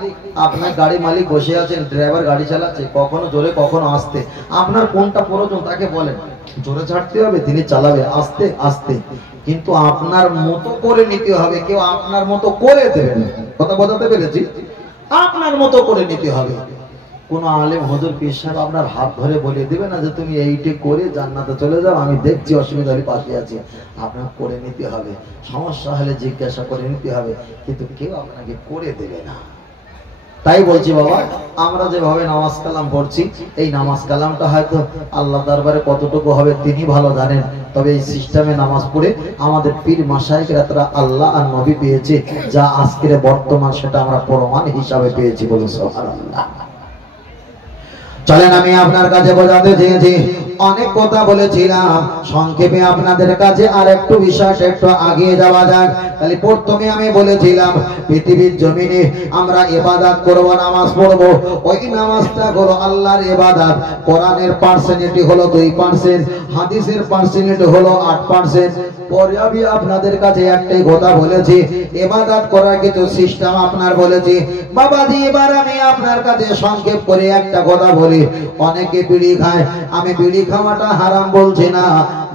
আপনার গাড়ি মালিক বসে আছেন, ড্রাইভার গাড়ি চালাচ্ছে, কখনো জোরে কখনো আস্তে। আপনার কোনটা প্রয়োজন তাকে বলেন, জোরে ছাড়তে হবে, তিনি চালাবে আস্তে আস্তে, কিন্তু আপনার মতো করে নিতে হবে। কেউ আপনার মতো করে দেবে না। কথা বোঝাতে পেরেছি? আপনার মতো করে নিতে হবে। কোন আলেম হুজুর পীর সাহেব আপনার হাত ধরে বলে দিবে না যে তুমি এইটা করে জান্নাতে চলে যাও, আমি দেখছি অসুবিধা হলে পাশে আছি। আপনার করে নিতে হবে, সমস্যা হলে জিজ্ঞাসা করে নিতে হবে, কিন্তু কেউ আপনাকে করে দেবে না। তাই বলছি বাবা, আমরা যেভাবে নামাজ কালাম পড়ছি, এই নামাজ কালামটা হয়তো আল্লাহ দরবারে কতটুকু হবে তিনি ভালো জানেন। তবে এই সিস্টেমে নামাজ পড়ে আমাদের পীর মাশায়েখরা তারা আল্লাহ আর নবী পেয়েছে, যা আজকের বর্তমান সেটা আমরা প্রমাণ হিসাবে পেয়েছি। বলুন সুবহানাল্লাহ। চলেন আমি আপনার কাছে বোঝাতে চেয়েছি, অনেক কথা বলেছিলাম, সংক্ষেপে আপনাদের কাছে আর একটু বিষয় একটু আগিয়ে যাওয়া যাক। তাহলে প্রথমে আমি বলেছিলাম পৃথিবীর জমিনে আমরা ইবাদত করব, নামাজ পড়ব। ওই নামাজটা হলো আল্লাহর ইবাদত। কোরআনের পার্সেন্টেজ হলো 2%, হাদিসের পার্সেন্টেজ হলো 8%। পরে আমি আপনাদের কাছে একটাই কথা বলেছি, ইবাদত করার কিছু সিস্টেম আপনার বলেছি। বাবাজি এবার আমি আপনার কাছে সংক্ষেপ করে একটা কথা বলি। অনেকে বিড়ি খায়, আমি বিড়ি খাওয়াটা হারাম বলছি না,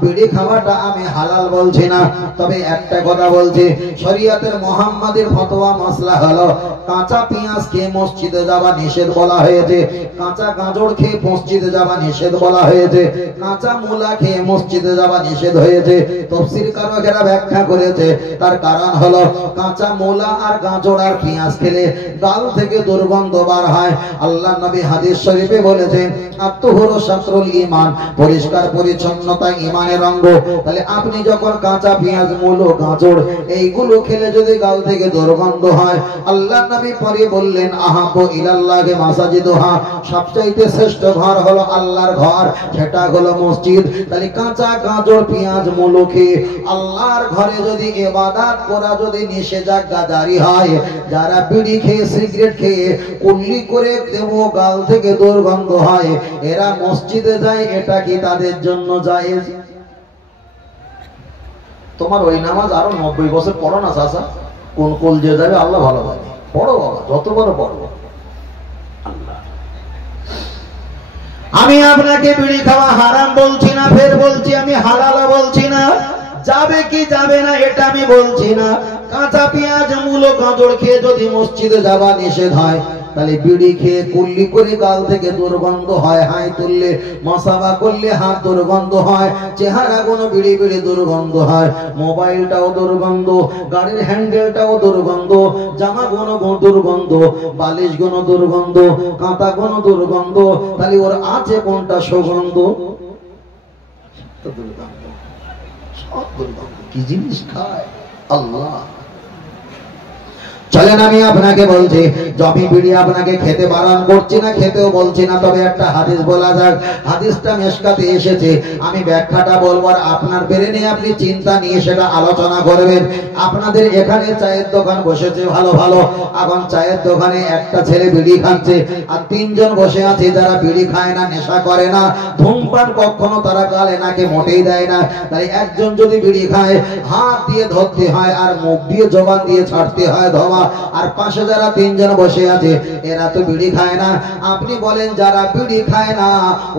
বিড়ি খাওয়াটা আমি হালাল বলছি না। তবে একটা কথা বলছি, শরীয়তের মুহাম্মাদের ফতোয়া মাসলা হলো কাঁচা পেঁয়াজ খেয়ে মসজিদে যাওয়া নিষেধ বলা হয়েছে, কাঁচা গাজর খেয়ে মসজিদে যাওয়া নিষেধ বলা হয়েছে, কাঁচা মূলা খেয়ে মসজিদে যাওয়া নিষেধ হয়েছে। তাফসীর কারকেরা ব্যাখ্যা করেছে, তার কারণ হলো কাঁচা মূলা আর গাজর আর পেঁয়াজ খেলে গাল থেকে দুর্গন্ধ বার হয়। আল্লাহ নবী হাদিস শরীফে বলেছেন আত-তুহুরু শাতরুল ঈমান, পরিষ্কার পরিচ্ছন্নতা ঈমানের অঙ্গ। তাহলে আপনি যখন কাঁচা পেঁয়াজ মূলো গাজর এইগুলো খেলে যদি গাল থেকে দুর্গন্ধ হয়, আল্লাহ নবী পরে বললেন আহাব্বু ইলাল্লাহি মাসাজিদুহা, সবচাইতে শ্রেষ্ঠ ঘর হলো আল্লাহর ঘর, সেটা হলো মসজিদ। তাহলে কাঁচা গাজর পেঁয়াজ মূলো খেয়ে আল্লাহর ঘরে যদি ইবাদত করা যদি নিষেধাজ্ঞাজারি হয়, যারা বিড়ি খেয়ে সিগারেট খেয়ে কুল্লি করে দেবো গাল থেকে দুর্গন্ধ হয়, এরা মসজিদে যায়, এটা কি তাদের জন্য জায়েজ? তোমার ওই নামাজ আরো 90 বছর পড়ো না চাচা, কোন কোল যে যাবে আল্লাহ ভালো জানে। পড়ো বাবা, যত বড় পড়বো। আল্লাহ, আমি আপনাকে বিড়ি খাওয়া হারাম বলছি না, ফের বলছি আমি হালাল বলছি না। যাবে কি যাবে না এটা আমি বলছি না। কাঁচা পেঁয়াজ মূলো গাজর খেয়ে যদি মসজিদে যাওয়া নিষেধ হয়, তাহলে বিড়ি খেয়ে কুল্লি করে গাল থেকে দুর্গন্ধ হয়, হাই তুললে মশাবা করলে হাত দুর্গন্ধ হয়, চেহারা কোনো বিড়ি বিড়ি দুর্গন্ধ হয়, মোবাইলটাও দুর্গন্ধ, গাড়ির হ্যান্ডেলটাও দুর্গন্ধ, জামা কোনো দুর্গন্ধ, বালিশ কোনো দুর্গন্ধ, কাঁথা কোনো দুর্গন্ধ। তাহলে ওর আছে কোনটা সুগন্ধ? দুর্গন্ধ, সব দুর্গন্ধ। কি জিনিস খায় আল্লাহ। চলেন আমি আপনাকে বলছি, জমি বিড়ি আপনাকে খেতে বারণ করছি না, খেতেও বলছি না। তবে একটা হাদিস বলা যাক, হাদিসটা মেশকাতে এসেছে, আমি ব্যাখ্যাটা বলবো আর আপনার ব্রেনে আপনি চিন্তা নিয়ে সেটা আলোচনা করবেন। আপনাদের এখানে চায়ের দোকান বসেছে ভালো ভালো, এখন চায়ের দোকানে একটা ছেলে বিড়ি খাচ্ছে আর 3 জন বসে আছে যারা বিড়ি খায় না, নেশা করে না, ধূমপান কখনো তারা গালে নাকে মোটেই দেয় না। তাই একজন যদি বিড়ি খায়, হাত দিয়ে ধরতে হয় আর মুখ দিয়ে জবান দিয়ে ছাড়তে হয় ধোয়া। আর পাশে যারা 3 জন বসে আছে এরা তো বিড়ি খায় না। আপনি বলেন যারা বিড়ি খায় না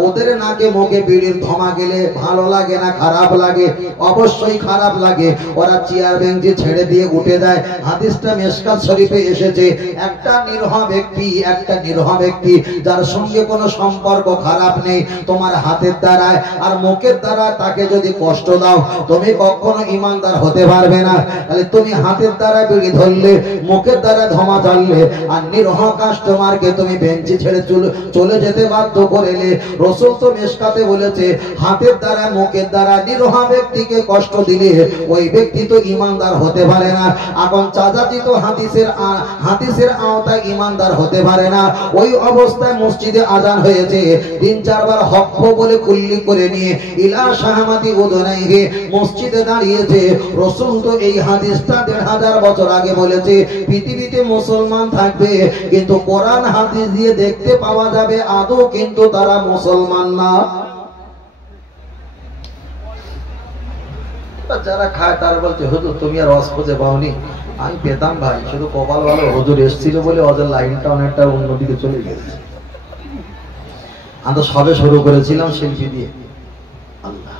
ওদের নাকে মুখে বিড়ির ধোঁয়া গেলে ভালো লাগে না খারাপ লাগে? অবশ্যই খারাপ লাগে। ওরা চেয়ার বেঞ্চি ছেড়ে দিয়ে উঠে যায়। হাদিসটা মিশকাত শরীফে এসেছে, একটা নিরহ ব্যক্তি যার সঙ্গে কোনো সম্পর্ক খারাপ নেই, তোমার হাতের দ্বারায় আর মুখের দ্বারা তাকে যদি কষ্ট দাও, তুমি কখনো ঈমানদার হতে পারবে না। তাহলে তুমি হাতের দ্বারা বিড়ি ধরলে, মুখের দ্বারা ধোঁয়া জ্বাললে, আর নিরহ কাস্টমারকে তুমি বেঞ্চি ছেড়ে চলে যেতে বাধ্য করলে। রাসূল তো মিশকাতে বলেছে হাতের দ্বারা মুখের দ্বারা নিরহ ব্যক্তিকে কষ্ট দিলে ওই ব্যক্তি তো ঈমানদার হতে পারে না। এখন চাচাজি তো হাদিসের আওতায় ঈমানদার হতে পারে না। ওই অবস্থায় মসজিদে আজান হয়েছে, 3-4 বার হক বলে কুল্লি করে নিয়ে ইলা শাহমাতি উদনাইহি মসজিদে দাঁড়িয়েছে। রাসূল তো এই হাদিসটা 1500 বছর আগে বলেছে পৃথিবীতে মুসলমান থাকবে, কিন্তু কোরআন হাদিস দিয়ে দেখতে পাওয়া যাবে আদৌ কিন্তু তারা মুসলমান না। যারা খায় তারা বলছে হুজুর তুমি আর রস খুঁজে পাওনি। আমি পেতাম ভাই, শুধু কপাল ভালো হুজুর এসেছিল বলে ওদের লাইনটা অনেকটা অন্যদিকে চলে গেছে। আমি তো সবে শুরু করেছিলাম শিল্পী দিয়ে। আল্লাহ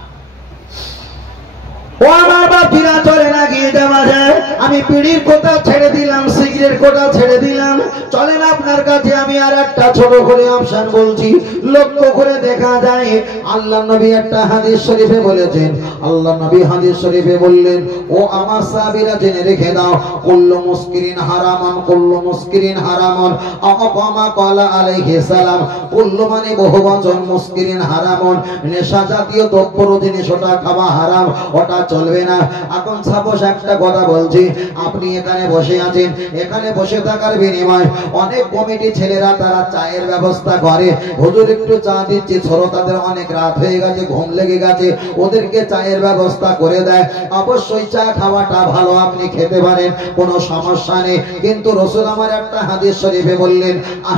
ও আমার বাপিরা চলে না গিয়ে যাওয়া যায়। আমি বিড়ির কোটা ছেড়ে দিলাম, সিগারেট কোটা ছেড়ে দিলাম। চলেন আপনার কাছে আমি আর একটা ছোট করে অপশন বলছি, লক্ষ্য করে দেখা যায় আল্লাহ নবী একটা হাদিস শরীফে বলেছেন। আল্লাহ নবী হাদিস শরীফে বললেন, ও আমার সাহাবীরা জেনে রেখে দাও, কুল্লু মুসকিরিন হারামান, কুল্লু মুসকিরিন হারামান। আকামা ক্বালা আলাইহিস সালাম, কুল্লু মানে বহুবচন, মুসকিরিন হারামান নেশা জাতীয় দ্রব্য জিনিস ওটা খাওয়া হারাম, ওটা চলবে না। এখন সাপোজ একটা কথা বলছি, আপনি এখানে বসে আছেন, এখানে বসে থাকার বিনিময় অনেক কমিটি ছেলেরা তারা চায়ের ব্যবস্থা করে, হুজুর একটু চা দিচ্ছি, শ্রোতাদের অনেক রাত হয়ে গেছে, ঘুম লেগে গেছে, ওদেরকে চায়ের ব্যবস্থা করে দেয়। অবশ্যই চা খাওয়াটা ভালো, আপনি খেতে পারেন, কোনো সমস্যা নেই। কিন্তু রাসূল আমার একটা হাদিস শরীফে বললেন,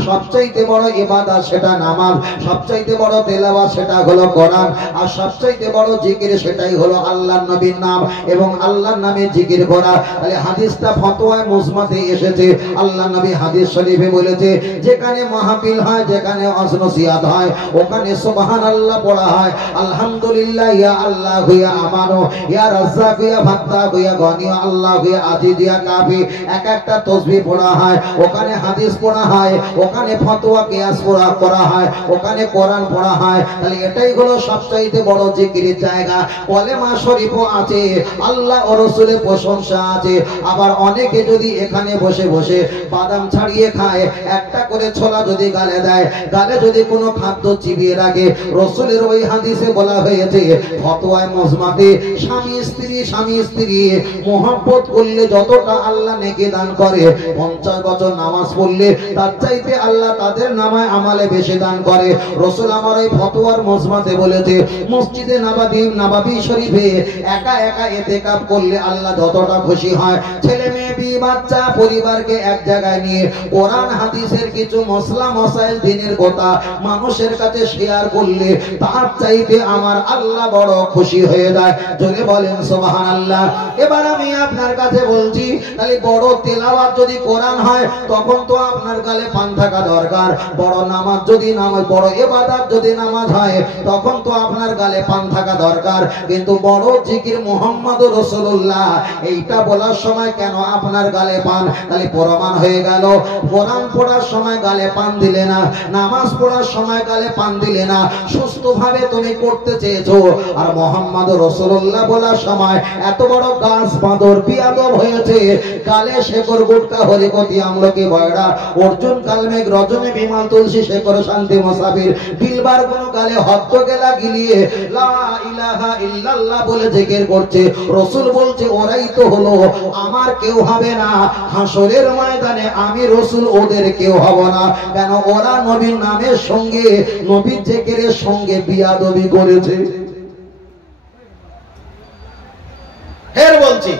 সবচাইতে বড় ইবাদত সেটা নামাজ, সবচাইতে বড় তেলাওয়াত সেটা হলো কোরআন, আর সবচাইতে বড় জিকির সেটাই হলো আল্লাহর নবীর নাম এবং আল্লাহর নামে জিকির করা। তাহলে হাদিসটা ফতোয়ায়ে মুজমাতে এসেছে। আল্লাহ নবী হাদিস শরীফে বলেছে, যেখানে মাহফিল হয়, যেখানে ওয়াজ নসিহত হয়, ওখানে সুবহানাল্লাহ পড়া হয়, আলহামদুলিল্লাহ, ইয়া আল্লাহ, ইয়া আমানো, ইয়া রাজ্জাক, ইয়া ফাত্তাহ, ইয়া গনি, আল্লাহ, ইয়া আজিজ, ইয়া কাফি, এক একটা তাসবিহ পড়া হয়, ওখানে হাদিস পড়া হয়, ওখানে ফতোয়া কিয়াস করা হয়, ওখানে কোরআন পড়া হয়। তাহলে এটাই হলো সবচাইতে বড় জিকিরের জায়গা। কলেমা শরীফও আছে, আল্লাহ ও রাসূলের প্রশংসা আছে। আবার অনেকে যদি এখানে বসে বসে বাদাম ছাড়িয়ে খায়, একটা করে ছোলা যদি গালে দেয়, গালে যদি কোনো খাদ্য চিবিয়ে রাখে, রাসূলের ওই হাদিসে বলা হয়েছে ফতোয়ায়ে মুজমাতে, স্বামী স্ত্রী মোহাব্বত করলে যতটা আল্লাহ নেকি দান করে, 50 বছর নামাজ পড়লে তার চাইতে আল্লাহ তাদের নামায় আমালে বেশি দান করে। রাসূল আমার এই ফতোয়ার মুজমাতে বলেছে, মসজিদে নববী শরীফে একা একা ইতিকাফ করলে আল্লাহ যতটা খুশি হয়, ছেলে মেয়ে বিয়ে বাচ্চা পরিবারকে এক জায়গায় নিয়ে কোরআন হাদিসের কিছু মসলা মসাইল দিনের কথা মানুষের কাছে শেয়ার করলে তার চাইতে আমার আল্লাহ বড় খুশি হয়ে যায়। জোরে বলেন সুবহানাল্লাহ। এবার আমি আপনার কাছে বলছি, তাহলে বড় তেলাওয়াত যদি কোরআন হয়, তখন তো আপনার গালে পান থাকা দরকার। বড় নামাজ যদি বড় ইবাদত যদি নামাজ হয়, তখন তো আপনার গালে পান থাকা দরকার। কিন্তু বড় জিকির মুহাম্মদুর রাসূলুল্লাহ, এইটা বলার সময় কেন আপনার গালে পান? তাহলে প্রমাণ হয়ে গেল, কোরআন পড়ার সময় গালে পান দিলে না, নামাজ পড়ার সময় গালে পান দিলে না, সুস্থভাবে তুমি করতে চেয়েছো। আর মুহাম্মদুর রাসূলুল্লাহ বলার সময় এত বড় গাছ বাঁদর বিয়াদব হয়েছে, গালে শেকড় গুটকা হরিকতি আমলকি বয়রা অর্জুন কালমেঘ রজনী বিমাল তুলসী শেকড় শান্তি মুসাফির বিলবার কোন গালে হত্ত গেলা গিলিয়ে লা ইলাহা ইল্লাল্লাহ বলে জিকির করছে। রাসূল বলছে ওরাই তো হলো আমার, কেউ হবে না হাসরের ময়দানে, আমি রাসূল ওদের কেউ হব না। কেন? ওরা নবীর নামের সঙ্গে, নবীর জিকিরের সঙ্গে বিয়াদবি করেছে। এর বলছি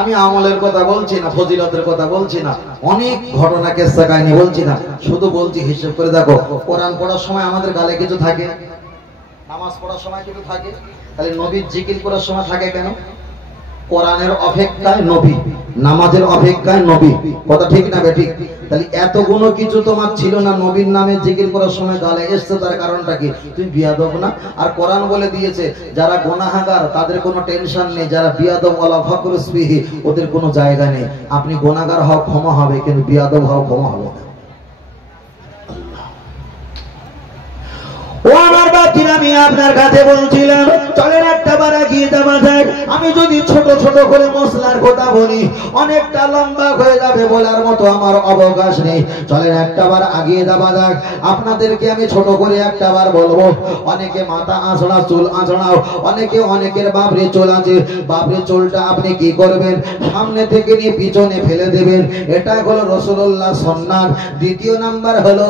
আমি আমলের কথা বলছি না, ফজিলতের কথা বলছি না, অনেক ঘটনা কেসা কাহিনী বলছি না, শুধু বলছি হিসাব করে দেখো, কোরআন পড়ার সময় আমাদের গালে কিছু থাকে, নামাজ পড়ার সময় কিছু থাকে, তাহলে নবীর জিকির করার সময় থাকে কেন? কোরআনের অপেক্ষায় নবী, নামাজের অপেক্ষায় নবী, কথা ঠিক না বেঠিক? তাহলে এতগুলো কিছু তোমার ছিল না, নবীর নামে জিকির করার সময় গালে এসছে, তার কারণটা কি? তুমি বিয়াদব না? আর কোরআন বলে দিয়েছে যারা গুনাহগার তাদের কোনো টেনশন নেই, যারা বিয়াদব ওয়ালা ফাকরুস বিহি ওদের কোনো জায়গা নেই। আপনি গুনাহগার হও ক্ষমা হবে, কিন্তু বিয়াদব হও ক্ষমা হবে না। ও আমার বাচ্চারা, আমি আপনার কাছে বলছিলাম, চলেন একটা বার এগিয়ে যাওয়া যাক। আমি যদি ছোট ছোট করে মশলার কথা বলি, অনেকটা লম্বা হয়ে যাবে, বলার মতো আমার অবকাশ নেই। চলেন একটা বার এগিয়ে যাওয়া যাক। আপনাদেরকে আমি ছোট করে একটা বার বলবো। অনেকে মাথা আঁচড়া, চুল আঁচড়াও, অনেকের বাবরি চুল আছে, বাবরি চুলটা আপনি কি করবেন? সামনে থেকে নিয়ে পিছনে ফেলে দেবেন, এটা হলো রাসূলুল্লাহ সুন্নাত। দ্বিতীয় নাম্বার হলো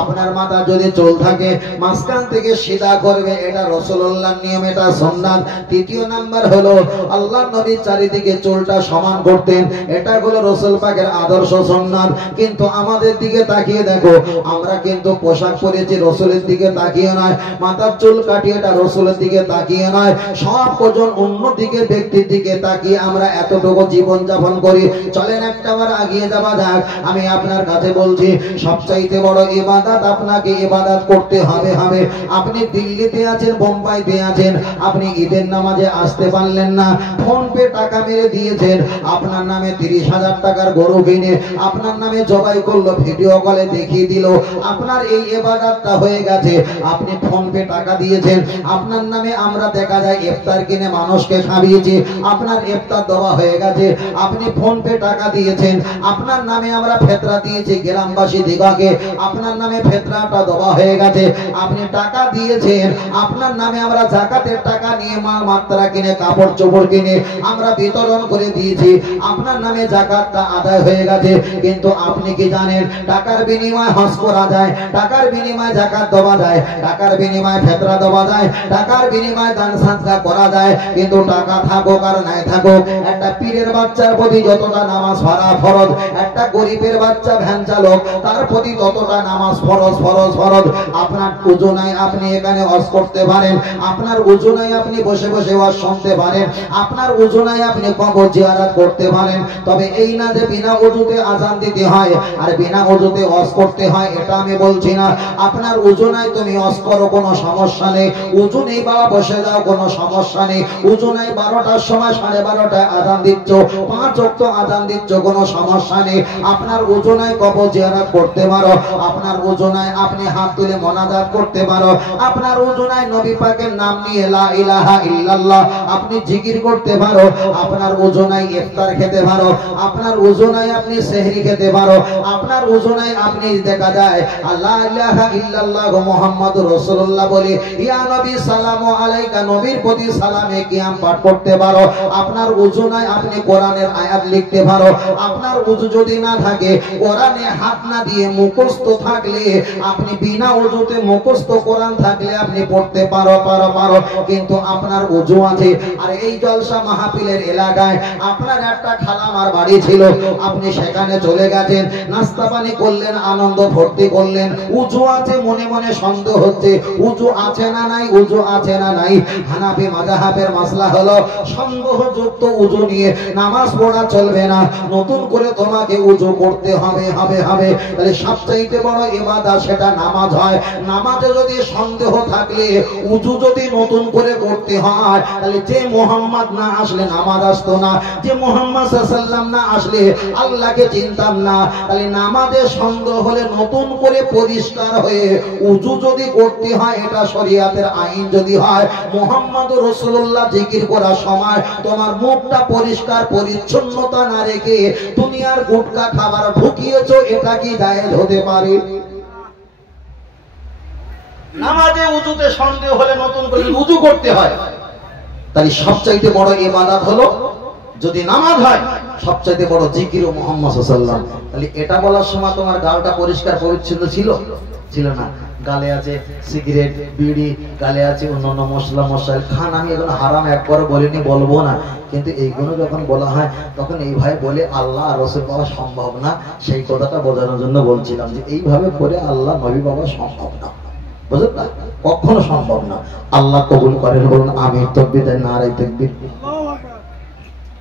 আপনার মাথা যদি চুল থাকে মাঝখান থেকে সিধা করবে, এটা রাসূলুল্লাহর নিয়ম, এটা সুন্নাত। তৃতীয় নাম্বার হলো হলো আল্লাহর নবী চারিদিকে চুলটা সমান করতেন, এটা হলো রাসূল পাকের আদর্শ সুন্নাত। কিন্তু আমাদের দিকে তাকিয়ে দেখো, আমরা কিন্তু পোশাক পরেছি রাসূলের দিকে তাকিয়ে নয়, মাথার চুল কাটিয়ে এটা রাসূলের দিকে তাকিয়ে নয়, সব কোজন অন্য দিকে ব্যক্তির দিকে তাকিয়ে আমরা এতটুকু জীবন যাপন করি। চলেন একটাবার এগিয়ে যাওয়া যাক। আমি আপনার কাছে বলছি, সবচাইতে বড় ইবাদত আপনাকে ইবাদত করতে হবে। আপনি দিল্লিতে আছেন, বোম্বাইতে আছেন, আপনি ঈদের নামাজে আসতে পারলেন না, ফোন পে টাকা মেরে দিয়েছেন, আপনার নামে 30,000 টাকার গরু কিনে আপনার নামে জবাই করলো, ভিডিও কলে দেখিয়ে দিল, আপনার এই ইবাদতটা হয়ে গেছে। আপনি ফোন পে টাকা দিয়েছেন, আপনার নামে আমরা দেখা যায় ইফতার কিনে মানুষকে খাইয়েছি, আপনার ইফতার দেওয়া হয়ে গেছে। আপনি ফোন পে টাকা দিয়েছেন, আপনার নামে আমরা ফেতরা দিয়েছি গ্রামবাসী দিগকে, আপনার নামে ফেতরাটা দেওয়া হয়ে গেছে। আপনি টাকা দিয়েছেন, আপনার নামে আমরা যাকাতের টাকা নিয়ে মাল মাত্রা কিনে কাপড় চোপড় কিনে আমরা বিতরণ করে দিয়েছি, আপনার নামে যাকাতটা আদায় হয়ে গেছে। কিন্তু আপনি কি জানেন, টাকার বিনিময়ে হজ করা যায়, টাকার বিনিময়ে যাকাত দেওয়া যায়, টাকার বিনিময়ে ফেতরা দেওয়া যায়, টাকার বিনিময়ে দান সাদকা করা যায়। কিন্তু টাকা থাকুক আর নাই থাকুক, একটা পীরের বাচ্চার প্রতি যতটা নামাজ পড়া ফরজ, একটা গরিবের বাচ্চা ভ্যান চালক তার প্রতি ততটা নামাজ ফরজ ফরজ ফরজ। আপনার উজুনায় আপনি এখানে হজ করতে পারেন, আপনার উজুনায় আপনি বসে বসে হজ শুনতে পারেন, আপনার উজুনায় আপনি কবর জিয়ারত করতে পারেন। তবে এই না যে বিনা ওযুতে আযান দিতে হয় আর বিনা ওযুতে হজ করতে হয়, এটা আমি বলছি না। আপনার উজুনায় তুমি হজ করো, কোনো সমস্যা নেই, উজু নেই বাবা বসে যাও, কোনো সমস্যা নেই। উজু নাই 12টার সময় 12:30টায় আযান দিচ্ছ, 5 ওয়াক্ত আযান দিচ্ছ, কোনো সমস্যা নেই। আপনার উজুনায় কবর জিয়ারত করতে পারো, আপনার উজুনায় আপনি হাত তুলে মোনাজাত করতে পারো, আপনার উজুনায় নবী পাকের নাম নিয়ে লা ইলাহা ইল্লাল্লাহ আপনি জিকির করতে পারো, আপনার উজুনায় ইফতার খেতে পারো, আপনার উজুনায় আপনি সেহরি খেতে পারো, আপনার উজুনায় আপনি দেখা যায় লা ইলাহা ইল্লাল্লাহ মুহাম্মাদুর রাসূলুল্লাহ বলে ইয়া নবী সালামু আলাইকা নবীর প্রতি সালামে কিয়াম পাঠ করতে পারো, আপনার উজুনায় আপনি কোরআনের আয়াত লিখতে পারো। আপনার উজু যদি না থাকে, কোরআনে হাত না দিয়ে মুখস্থ থাকলে, আপনি বিনা উজুতে মুখস্থ কোরআন থাকলে আপনি পড়তে পারো। কিন্তু আপনার উজু আছে, আর এই জলসা মাহফিলের এলাকায় আপনার একটা খালামার বাড়ি ছিল, আপনি সেখানে চলে গেছেন, নাস্তা পানি করলেন, আনন্দ ভর্তি করলেন, উজু আছে, মনে মনে সন্দেহ হচ্ছে উজু আছে না নাই, উজু আছে না নাই। হানাফি মাযহাবের মাসলা হলো সন্দেহযুক্ত উজু নিয়ে নামাজ পড়া চলবে না, নতুন করে তোমাকে উজু করতে হবে। তাহলে সবচাইতে বড় ইবাদত সেটা নামাজ হয়। নামাজে যদি সন্দেহ থাকলে, উজু যদি নতুন করে করতে হয়, তাহলে যে মুহাম্মদ না আসলে নামাজ আসতো না, যে মুহাম্মদ সাল্লাল্লাহু আলাইহি ওয়াসাল্লাম না আসলে আল্লাহকে চিনতাম না। তাহলে নামাজে সন্দেহ হলে নতুন করে পরিষ্কার হয়ে উজু যদি করতে হয়, এটা শরীয়তের আইন যদি হয়, মুহাম্মদুর রাসূলুল্লাহ জিকির করার সময় তোমার মুখটা পরিষ্কার পরিচ্ছন্নতা না রেখে দুনিয়ার গুটকা খাবার ঢুকিয়েছো, এটা কি জায়েজ হতে পারে? নামাজে উজুতে সন্দেহ হলে নতুন করে উজু করতে হয়। তাই সবচাইতে বড় ইবাদত হলো যদি নামাজ হয়, সবচাইতে বড় জিকির মুহাম্মদ সাল্লাল্লাহু আলাইহি ওয়াসাল্লাম। তাহলে এটা বলার সময় তোমার গালটা পরিষ্কার পরিচ্ছন্ন ছিল না? গালে আছে সিগারেট, বিড়ি, গালে আছে অন্যান্য মশলা মশাইল খান। আমি এগুলো হারাম একবারও বলিনি, বলবো না, কিন্তু এইগুলো যখন বলা হয় তখন এই ভাই বলে আল্লাহ আর রাসূল পাওয়া সম্ভব না। সেই কথাটা বোঝানোর জন্য বলছিলাম যে এইভাবে করে আল্লাহ নবী পাওয়া সম্ভব না, বুঝলেন না? কখনো সম্ভব না। আল্লাহ কবুল করেন, বলুন আমিন। তাকবীর, নারে তাকবীর।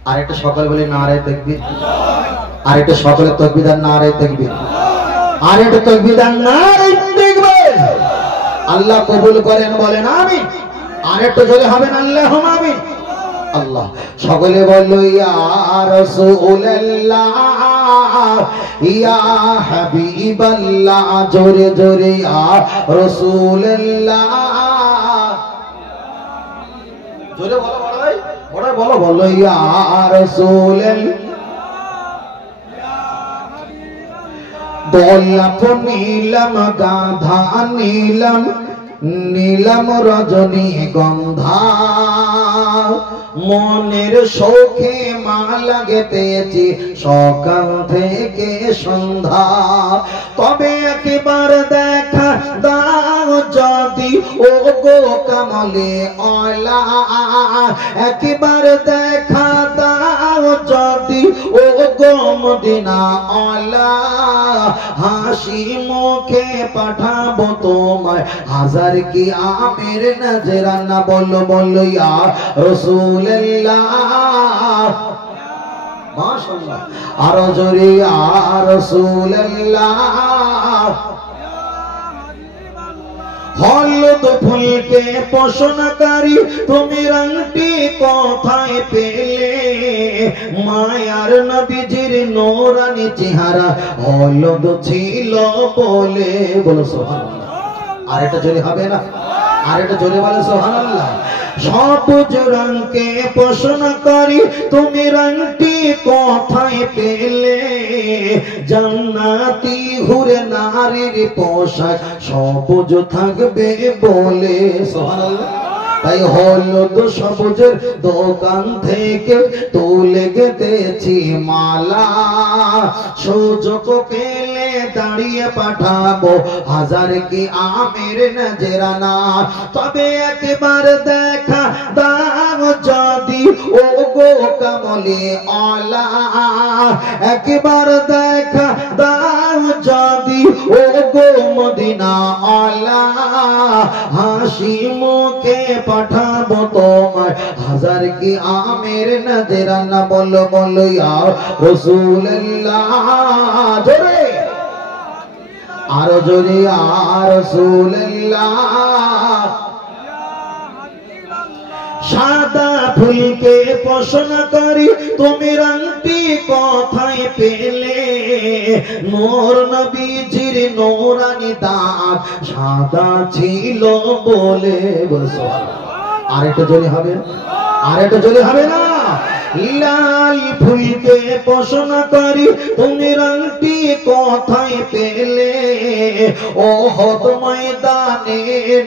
আরেকটা সকলে বলি নারে তাকবীর। আরেকটা সকলে তাকবীর, নারে তাকবীর। আরেকটা তাকবীর, নারে তাকবীর। আল্লাহ কবুল করেন, বলেন আমিন। আরেকটা জোরে হবেন আল্লাহুম্মা আমিন। আল্লাহ সকলে বলো ইয়া রাসূলুল্লাহ, ইয়া হাবিবাল্লাহ, জোরে জোরে ইয়া রাসূলুল্লাহ। জোরে বলো ভাই, বলো ইয়া রাসূলুল্লাহ। গোলাপ নীলম গাধা নীলম, নীলম রজনী গন্ধা, মনের শোকে মালা গেঁথেছি সকাল থেকে সন্ধ্যা। তবে একবার দেখা দাও যদি ও গো কামলে ওয়ালা, একবার দেখা দাও যদি ও গো মদিনা ওয়ালা। হাসি মুখে পাঠাবো তোমায় হাজার কি আমের নজরানা। বলো বলো ইয়া রাসূলুল্লাহ, মাশাআল্লাহ, আরো জোরে ইয়া রাসূলুল্লাহ। হলদ ফুলকে পোষণকারী তুমি রংটি কোথায় পেলে? মায়ার নবীজির নূরানি চেহারা হলদ ছিল বলে। বলো সুবহানাল্লাহ। আর এটা জোরে হবে না? আর এটা জোরে বলে সুবহানাল্লাহ। সবুজ রঙকে পোষণ করি তুমি রংটি কোথায় পেলে? জান্নাতি হুরে নারীর পোশাক সবুজ থাকবে বলে। সুবহানাল্লাহ। তাই হলুদ সবুজের দোকান থেকে তুলে গেঁথেছি মালা। সুযোগ পেলে দাঁড়িয়ে পাঠাবো হাজার কি আমের নজরানা। তবে একবার দেখা দাও যদি ও গো কামলে ওয়ালা, একবার দেখা দাও যদি ও গো মদিনা ওয়ালা। হাসি মুখে পাঠাবো তোমায় হাজার কি আমের নজরানা। বলো বলো ইয়া রাসূলুল্লাহ, জোরে আরো জোরে ইয়া রাসূলুল্লাহ। সাদা ফুলকে পোষণ করি তুমি রংটি কোথায় পেলে? নূর নবীজির নূরানি দাঁত সাদা ছিল বলে। বলছো আর একটু জোরে হবে? আর একটু জোরে হবে না? লাল ফুলকে পোষণ করি তুমি রংটি কোথায় পেলে? ওহদ ময়দানে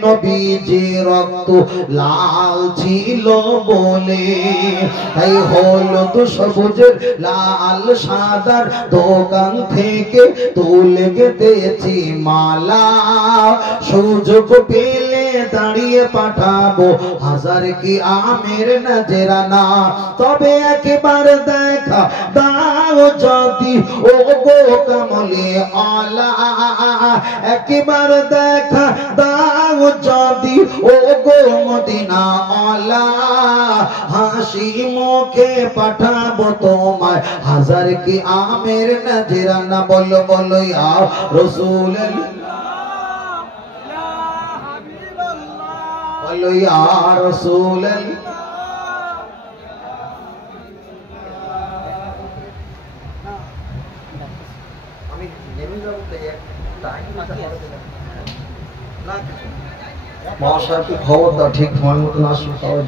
নবীজি রক্ত লাল ছিল বলে। তাই হলুদ সবুজের লাল সাদার দোকান থেকে তুলে গেঁথেছি মালা। সুযোগ পেলে দাঁড়িয়ে পাঠাবো হাজার কি আমের নজরানা। তবে একবার দেখা দাও যদি ও গো কামলে ওয়ালা, একবার দেখা দাও যদি ও গো মদিনা ওয়ালা। হাসি মুখে পাঠাবো তোমায় হাজার কি আমের নজরানা। বলো বলো ইয়া রাসূলুল্লাহ, বলো ইয়া রাসূলুল্লাহ। মহাশয়কে খবর দাও ঠিক সময় মতো আসবে। খবর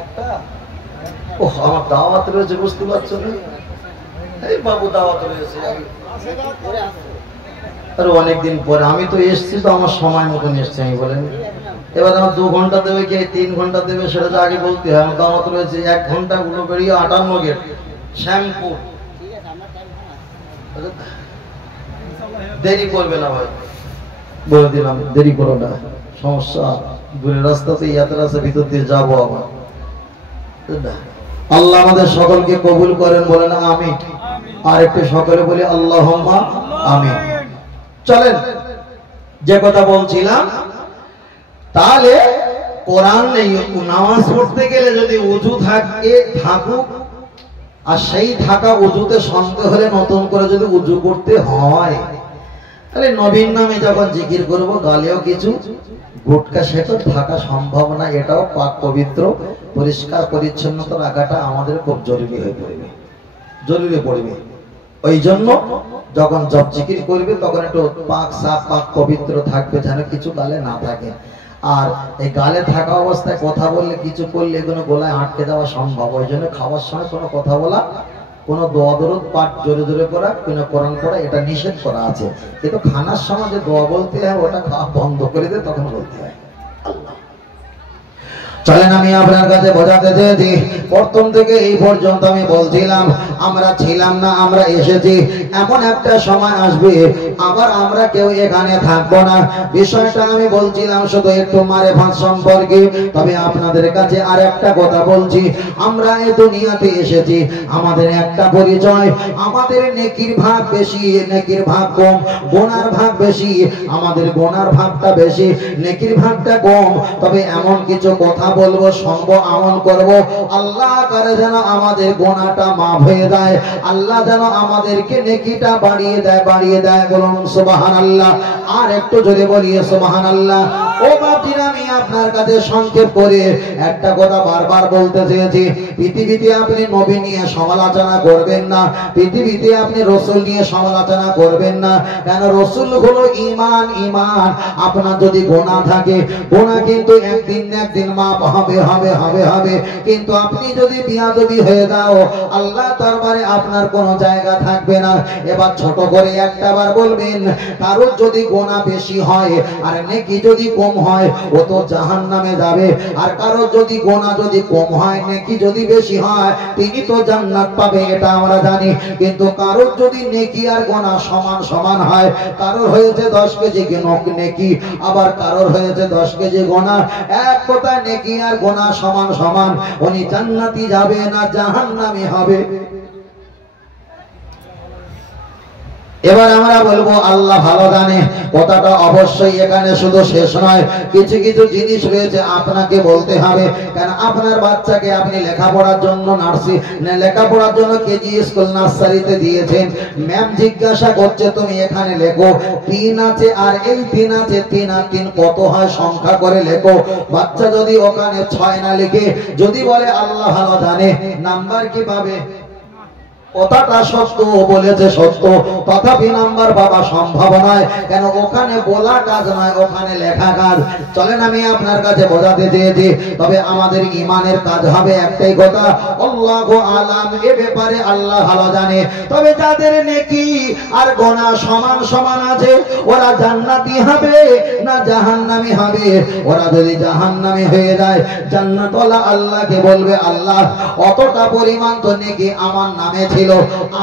একটা ও আমার দাওয়াত রয়েছে, বুঝতে পারছো না? এই বাবু দাওয়াত রয়েছে আর অনেকদিন পরে আমি তো এসছি, তো আমার সময় মতন এসছি আমি বলেন। এবার আমার 2 ঘন্টা দেবে কি 3 ঘন্টা দেবে সেটা তো আগে বলতে হয়। আমার দাওয়াত রয়েছে 1 ঘন্টা গুলো বেরিয়ে 58 গেট শ্যামপুর। দেরি করবে না ভাই, বলে দিলাম দেরি করো না, সমস্যা দূরের রাস্তাতে এত রাস্তার ভিতর দিয়ে যাবো আবার। আল্লাহ আমাদের সকলকে কবুল করেন, বলেন আমিন। আর একটু সকলে বলি আল্লাহুম্মা আমিন। চলেন যে কথা বলছিলাম, তাহলে কোরআন নেই, নামাজ পড়তে গেলে যদি ওযু থাকুক আর সেই থাকা ওযুতে সন্দেহ হলে নতুন করে যদি ওযু করতে হয়, তাহলে নবীর নামে যখন জিকির করব গালেও কিছু গুটকা শেকড় থাকা সম্ভব না। এটাও পাক পবিত্র পরিষ্কার পরিচ্ছন্নতা রাখাটা আমাদের খুব জরুরি হয়ে পড়বে, জরুরি পড়বে। ওই জন্য যখন জপ জিকির করবে তখন একটু পাক সাফ পাক পবিত্র থাকবে, যেন কিছু গালে না থাকে। আর এই গালে থাকা অবস্থায় কথা বললে কিছু করলে এগুলো গলায় আটকে দেওয়া সম্ভব। ওই জন্য খাওয়ার সময় কোনো কথা বলা, কোনো দোয়া দরুদ পাঠ জোরে জোরে করা, কোনো কোরআন পড়া এটা নিষেধ করা আছে। কিন্তু খানার সময় যে দোয়া বলতে হয় ওটা খাওয়া বন্ধ করে দে, তখন বলতে হয়। আল্লাহ চলেন আমি আপনার কাছে বোঝাতে চেয়েছি, প্রথম থেকে এই পর্যন্ত আমি বলছিলাম আমরা ছিলাম না, আমরা এসেছি। এমন একটা সময় আসবে আবার আমরা কেউ এখানে থাকবো না। বিষয়টা আমি বলছিলাম শুধু একটু মারেফাত সম্পর্কে। তবে আপনাদের কাছে আর একটা কথা বলছি, আমরা এই দুনিয়াতে এসেছি, আমাদের একটা পরিচয়, আমাদের নেকির ভাগ বেশি, নেকির ভাগ কম, গোনার ভাগ বেশি। আমাদের গোনার ভাগটা বেশি, নেকির ভাগটা কম। তবে এমন কিছু কথা বলবো, সঙ্গ আমল করব, আল্লাহ করে যেন আমাদের গোনাটা মাফ হয়ে যায়, আল্লাহ যেন আমাদেরকে নেকিটা বাড়িয়ে দেয়, বাড়িয়ে দেয়। বলুন সুবহানাল্লাহ। আর একটু জোরে বলি সুবহানাল্লাহ। ও বাপজিরা, আমি আপনার কাছে সংক্ষেপ করে একটা কথা বারবার বলতে চেয়েছি, পৃথিবীতে আপনি নবী নিয়ে সমালোচনা করবেন না, পৃথিবীতে আপনি রসুল নিয়ে সমালোচনা করবেন না। কেন? রসুল হলো ইমান, ইমান। আপনার যদি গোনা থাকে, গোনা কিন্তু একদিন না একদিন মাপ হবে, হবে, হবে, হবে। কিন্তু আপনি যদি বিয়াদবি হয়ে যাও, আল্লাহ দরবারে আপনার কোনো জায়গা থাকবে না। এবার ছোট করে একটা বার বলবেন, কারোর যদি গোনা বেশি হয় আর নেকি যদি কম হয়, ও তো জাহান্নামে যাবে। আর কারোর যদি গোনা যদি কম হয়, নেকি যদি বেশি হয়, তিনি তো জান্নাত পাবে, এটা আমরা জানি। কিন্তু কারোর যদি নেকি আর গোনা সমান সমান হয়, কারোর হয়েছে 10 কেজি নেকি, আবার কারোর হয়েছে 10 কেজি গোনা, এক কথায় নেকি আর গোনা সমান সমান, উনি জান্নাতি যাবে না জাহান্নামী হবে। এবার আমরা বলবো আল্লাহ ভালো জানে। কথাটা অবশ্যই এখানে শুধু শেষ নয়, কিছু কিছু জিনিস রয়েছে আপনাকে বলতে হবে। কারণ আপনার বাচ্চাকে আপনি লেখাপড়ার জন্য লেখাপড়ার জন্য কেজি স্কুল নার্সারিতে দিয়েছেন, ম্যাম জিজ্ঞাসা করছে তুমি এখানে লেখো 3 আছে, আর এই 3 আছে, 3 আর 3 কত হয় সংখ্যা করে লেখো। বাচ্চা যদি ওখানে 6 না লিখে, যদি বলে আল্লাহ ভালো জানে, নাম্বার কি পাবে? কথাটা সত্য বলেছে, সত্য, তথাপি নাম্বার পাওয়া সম্ভব নয়। কেন? ওখানে বলা কাজ নয়, ওখানে লেখা কাজ। চলেন আমি আপনার কাছে বোঝাতে চেয়েছি। তবে আমাদের ইমানের কাজ হবে একটাই কথা, আল্লাহু আলাম, এ ব্যাপারে আল্লাহ ভালো জানে। তবে যাদের নেকি আর গোনা সমান সমান আছে, ওরা জান্নাতি হবে না জাহান্নামী হবে? ওরা যদি জাহান্নামী হয়ে যায়, জান্নাতওয়ালা আল্লাহকে বলবে, আল্লাহ অতটা পরিমাণ তো নেকি আমার নামে ছিল,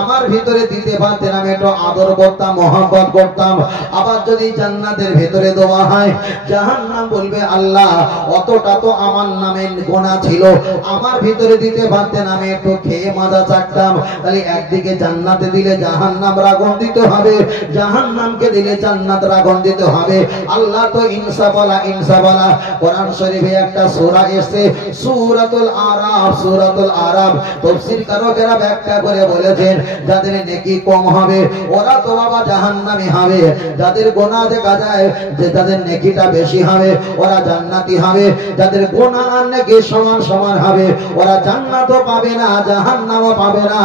আমার ভিতরে দিতে পারতেন, আমি একটু আদর করতাম, মহব্বত করতাম। আবার যদি জান্নাতের ভিতরে দেওয়া হয়, জাহান্নাম বলবে, আল্লাহ অতটা তো আমার নামে গোনা ছিল, আমার ভিতরে দিতে পারতেন, আমি একটু খেয়ে মাজা চাকতাম। তাহলে একদিকে জান্নাতে দিলে জাহান্নাম রাগান্বিত হবে, জাহান্নামকে দিলে জান্নাত রাগান্বিত হবে। আল্লাহ তো ইনসাফওয়ালা, ইনসাফওয়ালা। কোরআন শরীফে একটা সূরা এসেছে, সূরাতুল আরাফ, সূরাতুল আরাফ। তাফসীর কারকেরা ব্যাখ্যা করে বলেছেন, যাদের নেকি কম হবে ওরা তো বাবা জাহান্নামী হবে, যাদের গোনা দেখা যায় যে যাদের নেকিটা বেশি হবে ওরা জান্নাতি হবে, যাদের গোনা আর নেকি সমান সমান হবে ওরা জান্নাতও পাবে না জাহান্নামও পাবে না।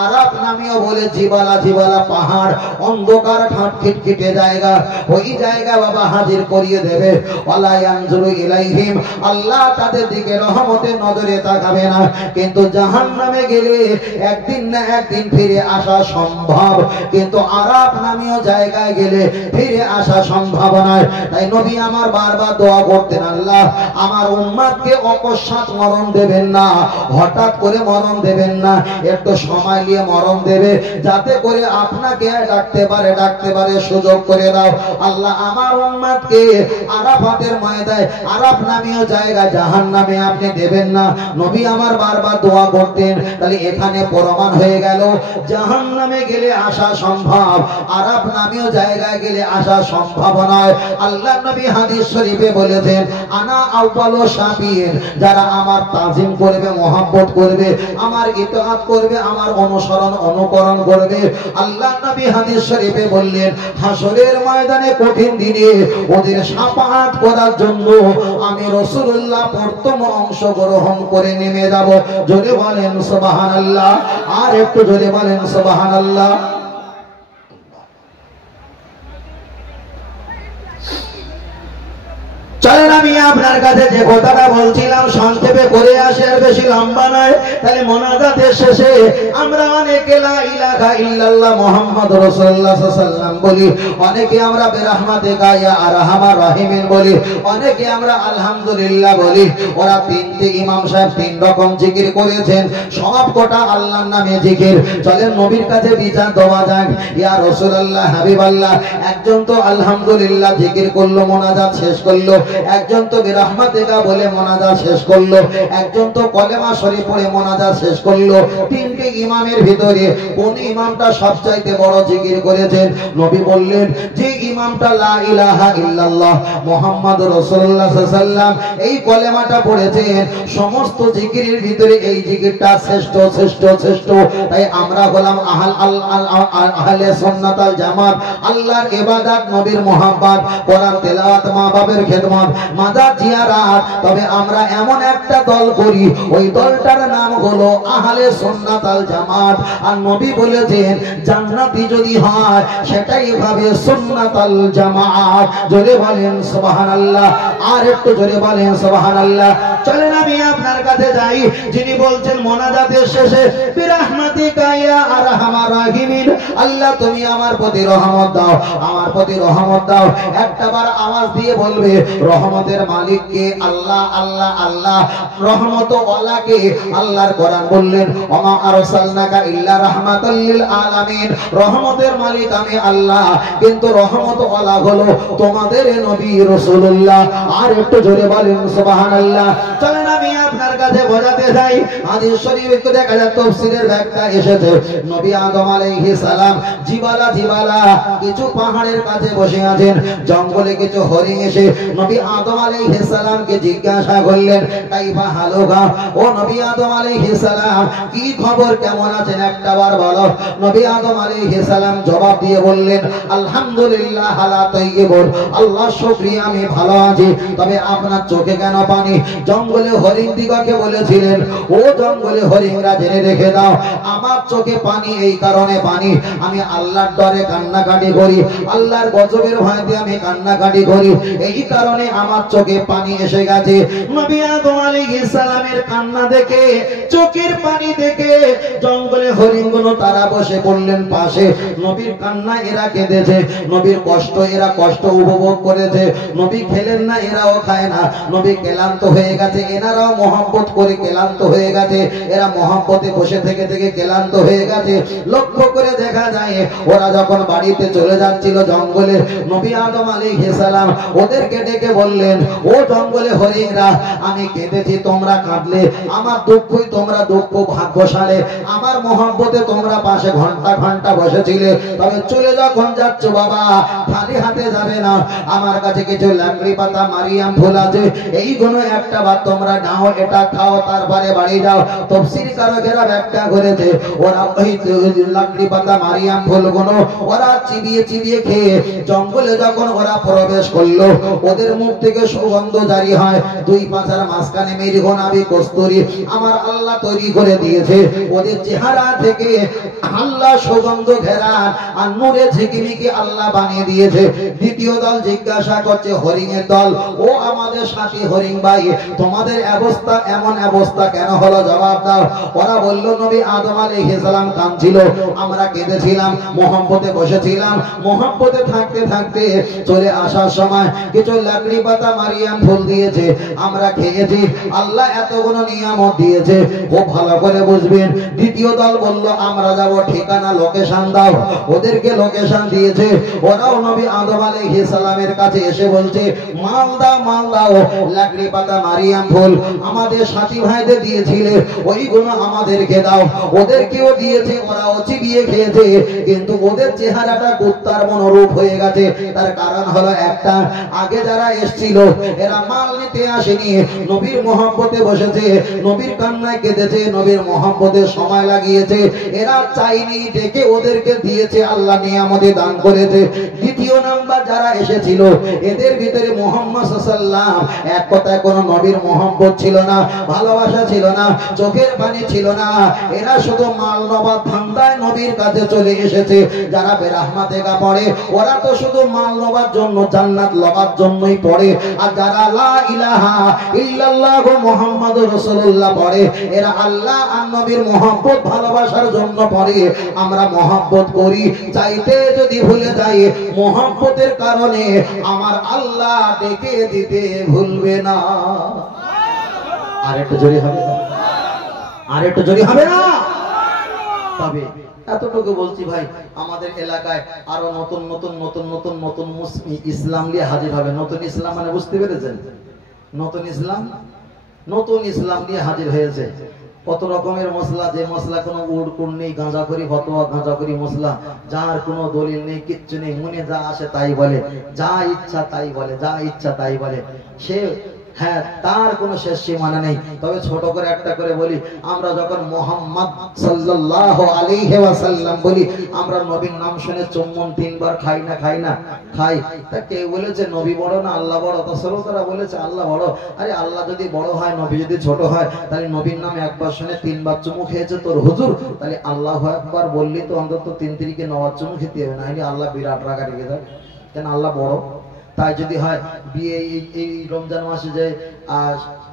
আরাফ নামীয় বলে জিবালা, জিবালা পাহাড়, অন্ধকার ঠাট খিটখিটে জায়গা, ওই জায়গা বাবা হাজির করিয়ে দেবে। ওয়ালা ইয়ানজুরু ইলাইহিম, আল্লাহ তাদের দিকে রহমতের নজরে তাকাবে না। কিন্তু জাহান্নামে গেলে একদিন না একদিন ফিরে আসা সম্ভব, কিন্তু আরাফ নামীয় জায়গায় গেলে ফিরে আসা সম্ভব নয়। তাই নবী আমার বারবার দোয়া করতেন, আল্লাহ আমার উম্মতকে অকস্মাৎ মরণ দেবেন না, হঠাৎ করে মরণ দেবেন না, একটু সময় নিয়ে মরণ দেবে, যাতে করে আপনাকে ডাকতে পারে, ডাকতে পারে, সুযোগ করে দাও। আল্লাহ আমার উম্মতকে আরাফাতের ময়দানে, আরাফ নামীয় জায়গা জাহান্নামে আপনি দেবেন না। নবী আমার বারবার দোয়া করতেন। তাহলে এখানে প্রমাণ হয়ে গেল জাহান্নামে গেলে আসা সম্ভব, আরাফ নামীয় জায়গায় গেলে আসা সম্ভব নয়। আল্লাহ নবী হাদিস শরীফে বলেছেন, আনা আউয়ালু শাফিঈন, যারা আমার তাজিম করবে, মহব্বত করবে, আমার ইতাআত করবে, আমার অনুসরণ অনুকরণ করবে। আল্লাহ নবী হাদিস শরীফে বললেন, হাসরের ময়দানে কঠিন দিনে ওদের শাফাআত করার জন্য আমি রাসূলুল্লাহ প্রথম অংশগ্রহণ করে নেমে যাব। জোরে বলেন সুবহানাল্লাহ, আর একটু জোরে বলেন সুবহানাল্লাহ। চলেন আমি আপনার কাছে যে কথাটা বলছিলাম সংক্ষেপে করে আসে, আর বেশি লম্বা নয়। তাহলে মোনাজাতের শেষে আমরা অনেকে লা ইলাহা ইল্লাল্লাহ মুহাম্মাদুর রাসূলুল্লাহ সাল্লাল্লাহু আলাইহি ওয়াসাল্লাম বলি, অনেকে আমরা বিরহমাতিকা ইয়া আরহামার রাহিমিন বলি, অনেকে আমরা আলহামদুলিল্লাহ বলি। ওরা তিনটি ইমাম সাহেব তিন রকম জিকির করেছেন, সব কটা আল্লাহর নামে জিকির। চলেন নবীর কাছে বিচার দেওয়া যাক। ইয়া রাসূলুল্লাহ, হাবিবাল্লাহ, একজন তো আলহামদুলিল্লাহ জিকির করলো, মোনাজাত শেষ করলো, একজন তো বিরহমাতিকা বলে মোনাজাত শেষ করলো, একজন তো কলেমা শরীফ পড়ে মোনাজাত শেষ করলো। তিনটি ইমামের ভিতরে কোন ইমামটা সবচাইতে বড় জিকির করেছেন? নবী বললেন যে ইমামটা লা ইলাহা ইল্লাল্লাহ মুহাম্মাদুর রাসূলুল্লাহ সাল্লাল্লাহু আলাইহি ওয়াসাল্লাম এই কলেমাটা পড়েছেন, সমস্ত জিকিরের ভিতরে এই জিকিরটা শ্রেষ্ঠ শ্রেষ্ঠ শ্রেষ্ঠ। তাই আমরা হলাম আহলে সুন্নাত ওয়াল জামাত। আল্লাহর ইবাদত, নবীর মুহাব্বত, কোরআন তেলাওয়াত, মা বাবার খেদমত, মাজার জিয়ারত। তবে আমরা এমন একটা দল করি, ওই দলটার নাম হলো আহলে সুন্নাত ওয়াল জামাত। আর নবী বলেছেন জান্নাতি যদি হয় সেটাই হবে সুন্নাত ওয়াল জামাত। জোরে বলেন সুবহানাল্লাহ, আর একটু জোরে বলেন সুবহানাল্লাহ। চলেন আমি আপনার কাছে যাই, যিনি বলছেন মোনাজাতের শেষে বিরহমাতিকা ইয়া আরহামার রাহিমিন, আল্লাহ তুমি আমার প্রতি রহমত দাও, আমার প্রতি রহমত দাও। একটাবার আওয়াজ দিয়ে বলবে রহমতের মালিক কে? আল্লাহ আল্লাহ আল্লাহ। রহমত ওয়ালাকে আল্লাহর কোরআন বললেন ওমা আরসালনাকা ইল্লা রাহমাতাল লিল আলামিন। রহমতের মালিক আমি আল্লাহ, কিন্তু রহমত ওয়ালা হলো তোমাদের নবী রাসূলুল্লাহ। আর একটু জোরে বলেন সুবহানাল্লাহ। চলেন আমি আপনার কাছে বোঝাতে চাই, হাদিস শরীফে দেখা যায় তাফসীরের ব্যাখ্যা এসেছে, নবী আদম আলাইহিস সালাম জিবালা জিবালা কিছু পাহাড়ের কাছে বসে আছেন, জঙ্গলে কিছু হরিণ এসে নবী আদম আলাইহিস সালামকে জিজ্ঞাসা করলেন কাইফা হালুকা, ও নবী আদম আলাইহিস সালাম কি খবর, কেমন আছেন একটাবার বলো। নবী আদম আলাইহিস সালাম জবাব দিয়ে বললেন আলহামদুলিল্লাহ আলা তাইয়্যিবুন, আল্লাহ শুকরিয়া আমি ভালো আছি। তবে আপনার চোখে কেন পানি? জঙ্গলে হরিণ দিগকে বলেছিলেন ও জঙ্গলে হরিণরা জেনে রেখে দাও, আমার চোখে পানি এই কারণে পানি, আমি আল্লাহর ডরে কান্নাকাটি করি, আল্লাহর গজবের ভয়তে আমি কান্নাকাটি করি, এই কারণে আমার চোখে পানি এসে গেছে। নবী আদম আলাইহিস সালামের কান্না দেখে, চোখের পানি দেখে জঙ্গলে হরিণগুলো তারা বসে পড়লেন পাশে। নবীর কান্না এরা কেঁদেছে, নবীর কষ্ট এরা কষ্ট উপভোগ করেছে। নবী খেলেন না, এরাও খায় না। নবী ক্লান্ত হয়ে গেছে, এনারাও মহব্বত করে ক্লান্ত হয়ে গেছে, এরা মহব্বতে বসে থেকে থেকে ক্লান্ত হয়ে গেছে। লক্ষ্য করে দেখা যায় ওরা যখন বাড়িতে চলে যাচ্ছিল জঙ্গলে, নবী আদম আলাইহিস সালাম ওদেরকে ডেকে বললেন ও জঙ্গলে হরিণরা, আমি কেঁদেছি তোমরা কাঁদলে, আমার দুঃখই তোমরা দুঃখ ভাগ্যশালে, আমার মহব্বতে তোমরা পাশে ঘন্টা ঘন্টা বসেছিলে। তবে চলে যখন যাচ্ছ বাবা খালি হাতে যাবে না, আমার কাছে কিছু লাকড়ি পাতা মারিয়াম ফুল আছে, এইগুলো একটা বার তোমরা নাও, এটা খাও, তারপরে বাড়ি যাও। তাফসীর কারকেরা ব্যাখ্যা করেছে ওরা ওই লাকড়ি পাতা মারিয়াম ফুলগুলো ওরা চিবিয়ে চিবিয়ে খেয়ে জঙ্গলে যখন ওরা প্রবেশ করলো, ওদের মুখ থেকে সুগন্ধ জারি হয়। দুই পাঁচার মাঝখানে মৃগ নাভি কস্তুরী আমার আল্লাহ তৈরি করে দিয়েছে, ওদের চেহারা থেকে আল্লাহ সুগন্ধ ঘেরা আর নূরে ঝিকিমিকি আল্লাহ বানিয়ে দিয়েছে। দ্বিতীয় দল জিজ্ঞাসা করছে হরিণের দল, ও আমাদের সাথী হরিণ ভাই, তোমাদের অবস্থা এমন অবস্থা কেন হলো, জবাব দাও। ওরা বলল নবী আদম আলাইহিস সালাম কাঁদছিল, আমরা কেঁদেছিলাম, মহব্বতে বসেছিলাম, মহব্বতে থাকতে থাকতে চলে আসার সময় কিছু লাকড়ি পাতা মারিয়াম ফুল দিয়েছে, আমরা খেয়েছি, আল্লাহ এতগুলো নিয়ামত দিয়েছে, খুব ভালো করে বুঝবেন। দ্বিতীয় দল বলল আমরা যাব, ঠিকানা লোকেশন দাও। ওদেরকে লোকেশন দিয়েছে, ওরাও নবী আদম আলাইহিস সালামের কাছে এসে বলছে মাল দাও মাল দাও, লাকড়ি পাতা মারিয়াম ফুল আমাদের সাথী ভাইদের দিয়েছিলে, ওইগুলো আমাদেরকে দাও। ওদেরকেও দিয়েছে, ওরাও চিবিয়ে খেয়েছে, কিন্তু ওদের চেহারাটা কুত্তার মনোরূপ হয়ে গেছে। তার কারণ হলো একটা, আগে যারা এসেছিল এরা মাল নিতে আসেনি, নবীর মহব্বতে বসেছে, নবীর কান্নায় কেঁদেছে, নবীর মহব্বতে সময় লাগিয়েছে, এরা চাইনি, ডেকে ওদেরকে দিয়েছে, আল্লাহ নিয়ামতে দান করেছে। দ্বিতীয় নাম্বার যারা এসেছিল এদের ভিতরে মুহাম্মদ সাল্লাল্লাহু আলাইহি ওয়াসাল্লাম, এক কথায় কোন নবীর মহব্বত ছিল না, ভালোবাসা ছিল না, চোখের পানি ছিল না। এরা শুধু মাল নবাদ ধান্দায় নবীর কাছে চলে এসেছে। যারা বেরাহমাতেগা পড়ে ওরা তো শুধু মাল নবার জন্য, জান্নাত লবার জন্যই পড়ে। আর যারা লা ইলাহা ইল্লাল্লাহু মুহাম্মাদুর রাসূলুল্লাহ পড়ে এরা আল্লাহ আর নবীর মহব্বত ভালোবাসার জন্য পড়ে। আমরা মহব্বত করি, চাইতে যদি ভুলে যাই মহব্বতের কারণে আমার আল্লাহ ডেকে দিতে ভুলবে না। আর একটু জোরে হবে না? আর একটু জোরে হবে না? তবে এতটুকু বলছি ভাই, আমাদের এলাকায় আরো নতুন নতুন নতুন নতুন নতুন মুসলিম ইসলাম নিয়ে হাজির হবে। নতুন ইসলাম মানে বুঝতে পেরেছেন? নতুন ইসলাম, নতুন ইসলাম নিয়ে হাজির হয়েছে। কত রকমের মশলা, যে মশলা কোনো উড়কুড় নেই, গাঁজা করি ফতোয়া, গাঁজা করি মশলা, যার কোনো দলিল নেই, কিচ্ছু নেই, মনে যা আসে তাই বলে, যা ইচ্ছা তাই বলে, যা ইচ্ছা তাই বলে। সে হ্যাঁ, তার কোনো শেষ সীমানা নেই। তবে ছোট করে একটা করে বলি, আমরা যখন মুহাম্মদ সাল্লাল্লাহু আলাইহি ওয়াসাল্লাম বলি, আমরা নবীর নাম শুনে চুম্বন 3 বার খাই না? খাই না? খাই। তা কেউ বলেছে নবী বড় না আল্লাহ বড়? তা শ্রোতারা বলেছে আল্লাহ বড়। আরে আল্লাহ যদি বড় হয়, নবী যদি ছোট হয়, তাহলে নবীর নাম একবার শুনে 3 বার চুমু খেয়েছে তোর হুজুর, তাহলে আল্লাহু আকবার বললি তো অন্তত 3 তিরিকে 9 চুমু খেতে হবে, না হলে আল্লাহ বিরাট রাগা রেগে যাবে। কেন? আল্লাহ বড়। তাই যদি হয় বিয়ে এই রমজান মাসে যে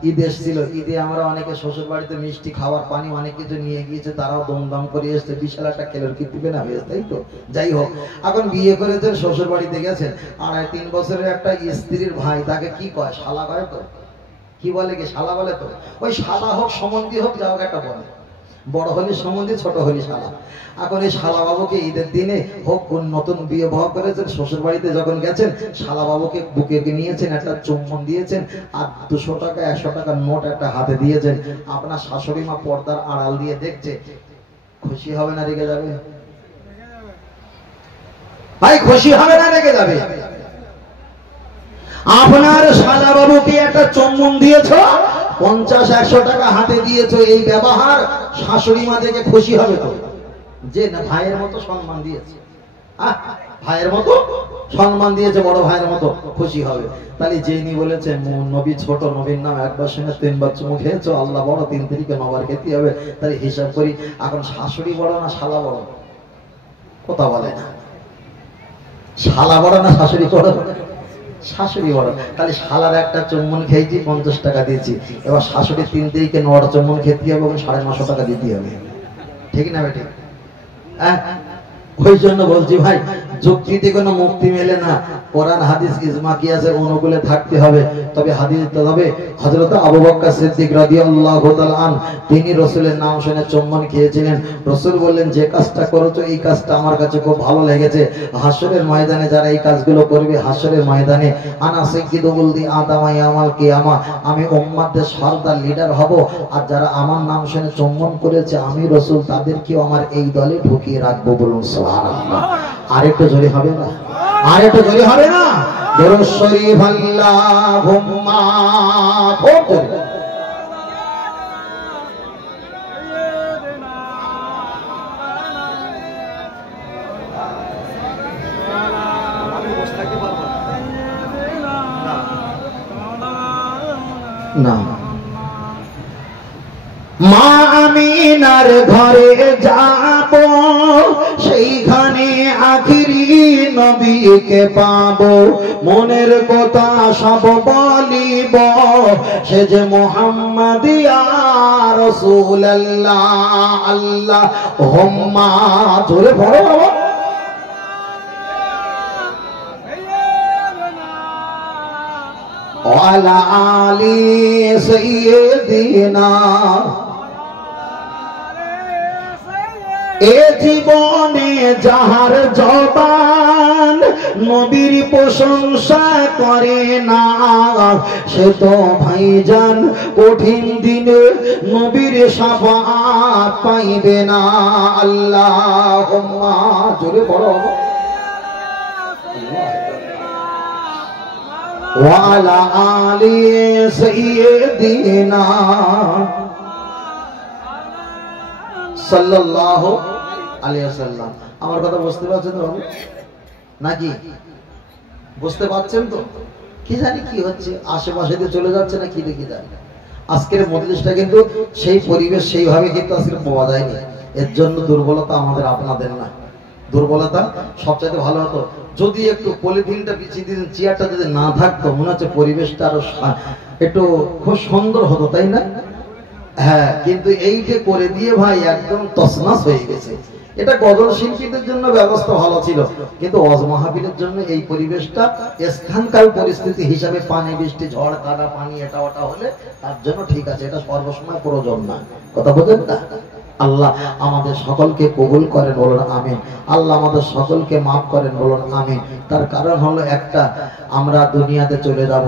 ঈদ এসেছিল, ঈদে আমরা অনেকে শ্বশুর বাড়িতে মিষ্টি খাওয়ার পানি অনেক কিছু নিয়ে গিয়েছে, তারাও দমদম করে এসছে, বিশাল একটা খেলোর কি দিবে না হয়েছে, তাই তো? যাই হোক, এখন বিয়ে করেছেন, শ্বশুর বাড়িতে গেছেন, 2.5-3 বছরের একটা স্ত্রীর ভাই, তাকে কি কয়? শালা কয় তো? কি বলে কি? শালা বলে তো? ওই শালা হোক সম্বন্ধী হোক, যা হোক একটা বলে, বড় হলে সম্বন্ধী, ছোট হলে শালা। এখন এই শালা বাবুকে ঈদের দিনে হোক, নতুন বিয়ে ভাব করেছেন, শ্বশুর বাড়িতে যখন গেছেন, শালা বাবুকে বুকে নিয়েছেন, একটা চুম্বন দিয়েছেন, আর 200 টাকা 100 টাকার নোট একটা হাতে দিয়েছেন। আপনার শাশুড়ি মা পর্দার আড়াল দিয়ে দেখছে, খুশি হবে না রেগে যাবে? ভাই খুশি হবে না রেগে যাবে? আপনার শালা বাবুকে একটা চুম্বন দিয়েছো, 50-100 টাকা হাতে দিয়েছো, এই ব্যবহার শাশুড়ি মা দেখে খুশি হবে তো? যে না ভাইয়ের মতো সম্মান দিয়েছে, ভাইয়ের মতো সম্মান দিয়েছে, বড় ভাইয়ের মতো খুশি হবে। তাহলে যিনি বলেছে নবী ছোট, নবীর নাম একবার শুনে 3 বার চুমু খেয়েছো, আল্লাহ বড়, 3 তিরিকে 9 বার খেতে হবে, তাহলে হিসাব করি এখন শাশুড়ি বড় না শালা বড়? কথা বলে না। শালা বড় না শাশুড়ি বড়? শাশুড়ি বড়। তাহলে শালার একটা চুম্বন খেয়েছি, 50 টাকা দিয়েছি, এবার শাশুড়ি 3 তিরিকে 9টা চুম্বন খেতে হবে এবং 950 টাকা দিতে হবে। ঠিক না বেটি? ওই জন্য বলছি ভাই, যুক্তিতে কোনো মুক্তি মেলে না। কোরআন হাদিস ইজমা কিয়াসের অনুকূলে থাকতে হবে। তবে হাদিস তবে হযরত আবু বকর সিদ্দিক রাদিয়াল্লাহু তাআলা আন, তিনি রাসূলের নাম শুনে চুম্বন খেয়েছিলেন। রাসূল বললেন, যে কাজটা করেছো এই কাজটা আমার কাছে খুব ভালো লেগেছে। হাসরের ময়দানে যারা এই কাজগুলো করবে, হাসরের ময়দানে আনা সাইয়্যিদুল দি আদম ইয়াউমাল কিয়ামা, আমি উম্মতের সরদার লিডার হব। আর যারা আমার নাম শুনে চুম্বন করেছে, আমি রাসূল তাদেরকেও আমার এই দলে ঢুকিয়ে রাখবো। বলুন সুবহানাল্লাহ। আরেকটু জোরে হবে না? আরেকটু জোরে হবে না? দরুদ শরীফ আল্লাহুম্মা খুব জোরে। না, মা আমিনার ঘরে যাব, সেইখানে আখিরি নবীকে পাবো, মনের কথা সব বলিব, সে যে মুহাম্মদ ইয়া রাসূলুল্লাহ। আল্লাহুম্মা জোরে পড়ো বাবা। ওয়ালা আলি সাইয়্যিদিনা, এ জীবনে যাহার জবান নবীর প্রশংসা করে না, সে তো ভাইজান কঠিন দিনে নবীর শাফাআত পাইবে না। আল্লাহুম্মা জোরে পড়ো। ওয়ালা আলি সাইয়্যিদিনা সাল্লাল্লাহু আলাইহি ওয়াসাল্লাম। আমার কথা বুঝতে পারছেন তো নাকি? বুঝতে পারছেন তো? কি জানি কি হচ্ছে, আশেপাশে দিয়ে চলে যাচ্ছে না কি দেখি জানি। আজকের মজলিসটা কিন্তু সেই পরিবেশ সেইভাবে কিন্তু আজকে পাওয়া যায়নি। এর জন্য দুর্বলতা আমাদের আপনাদের না, দুর্বলতা সবচাইতে ভালো হতো যদি একটু পলিথিনটা বিছিয়ে দিতেন, চেয়ারটা যদি না থাকতো, মনে হচ্ছে পরিবেশটা আরো একটু খুব সুন্দর হতো, তাই না? হ্যাঁ, কিন্তু এইটা করে দিয়ে ভাই একদম তছনছ হয়ে গেছে। এটা গজল শিল্পীদের জন্য ব্যবস্থা ভালো ছিল, কিন্তু ওয়াজ মাহফিলের জন্য এই পরিবেশটা স্থানকাল পরিস্থিতি হিসাবে পানি বৃষ্টি ঝড় কাদা পানি এটা ওটা হলে তার জন্য ঠিক আছে, এটা সর্বসময় প্রয়োজন না। কথা বোঝেন না? আল্লাহ আমাদের সকলকে কবুল করেন, বলুন আমিন। আল্লাহ আমাদের সকলকে মাফ করেন, বলুন আমিন। তার কারণ হলো একটা, আমরা দুনিয়াতে চলে যাব,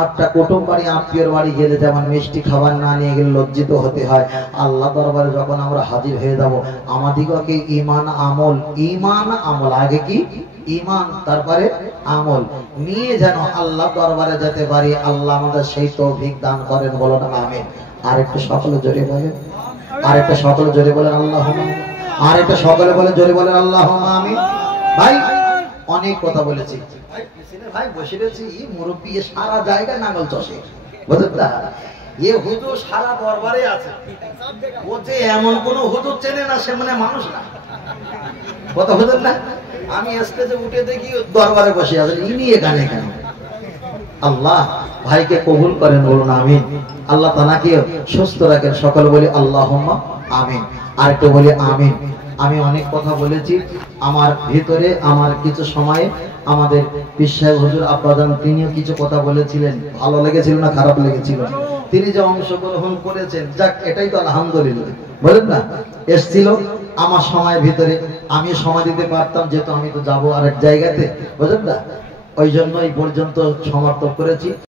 আটটা কুটুম বাড়ি আত্মীয়র বাড়ি গেলে যেমন মিষ্টি খাবার না নিয়ে গেলে লজ্জিত হতে হয়, আল্লাহ দরবারে যখন আমরা হাজির হয়ে যাব, আমাদিগকে ঈমান আমল আগে কি ঈমান তারপরে আমল নিয়ে যেন আল্লাহ দরবারে যেতে পারি। আল্লাহ আমাদের সেই তৌফিক দান করেন, বলুন আমিন। আর একটু সকলে জোরে বলেন, আর একটা সকলে জোরে বলেন আল্লাহুম্মা আমিন। আর একটা সকলে বলে জোরে বলেন আল্লাহুম্মা আমিন। ভাই অনেক কথা বলেছি ভাই, বসে রয়েছি মুরব্বী সারা জায়গায় নাঙ্গল চষে, বুঝলেন না? এ হুজুর সারা দরবারে আছে, ও যে এমন কোন হুজুর চেনে না সে মানে মানুষ না, কথা বুঝলেন না? আমি স্টেজে উঠে দেখি দরবারে বসে আছেন, ইনি এখানে কেন? আল্লাহ ভাইকে কবুল করেন, বলুন আমিন। আল্লাহ তানাকে সুস্থ রাখেন, সকল বলি আল্লাহুম্মা আমিন। আর একটু বলি আমিন। আমি অনেক কথা বলেছি, আমার ভিতরে আমার কিছু সময়ে আমাদের পীর সাহেব হুজুর আব্বাজান তিনিও কিছু কথা বলেছিলেন, ভালো লেগেছিল না খারাপ লেগেছিল? তিনি যে অংশগ্রহণ করেছেন, যাক এটাই তো আলহামদুলিল্লাহ, বলেন না? এসছিল আমার সময়ের ভিতরে, আমি সময় দিতে পারতাম, যেহেতু আমি তো যাবো আরেক জায়গাতে, বুঝলেন না? ওই জন্য এই পর্যন্ত সমর্থন করেছি।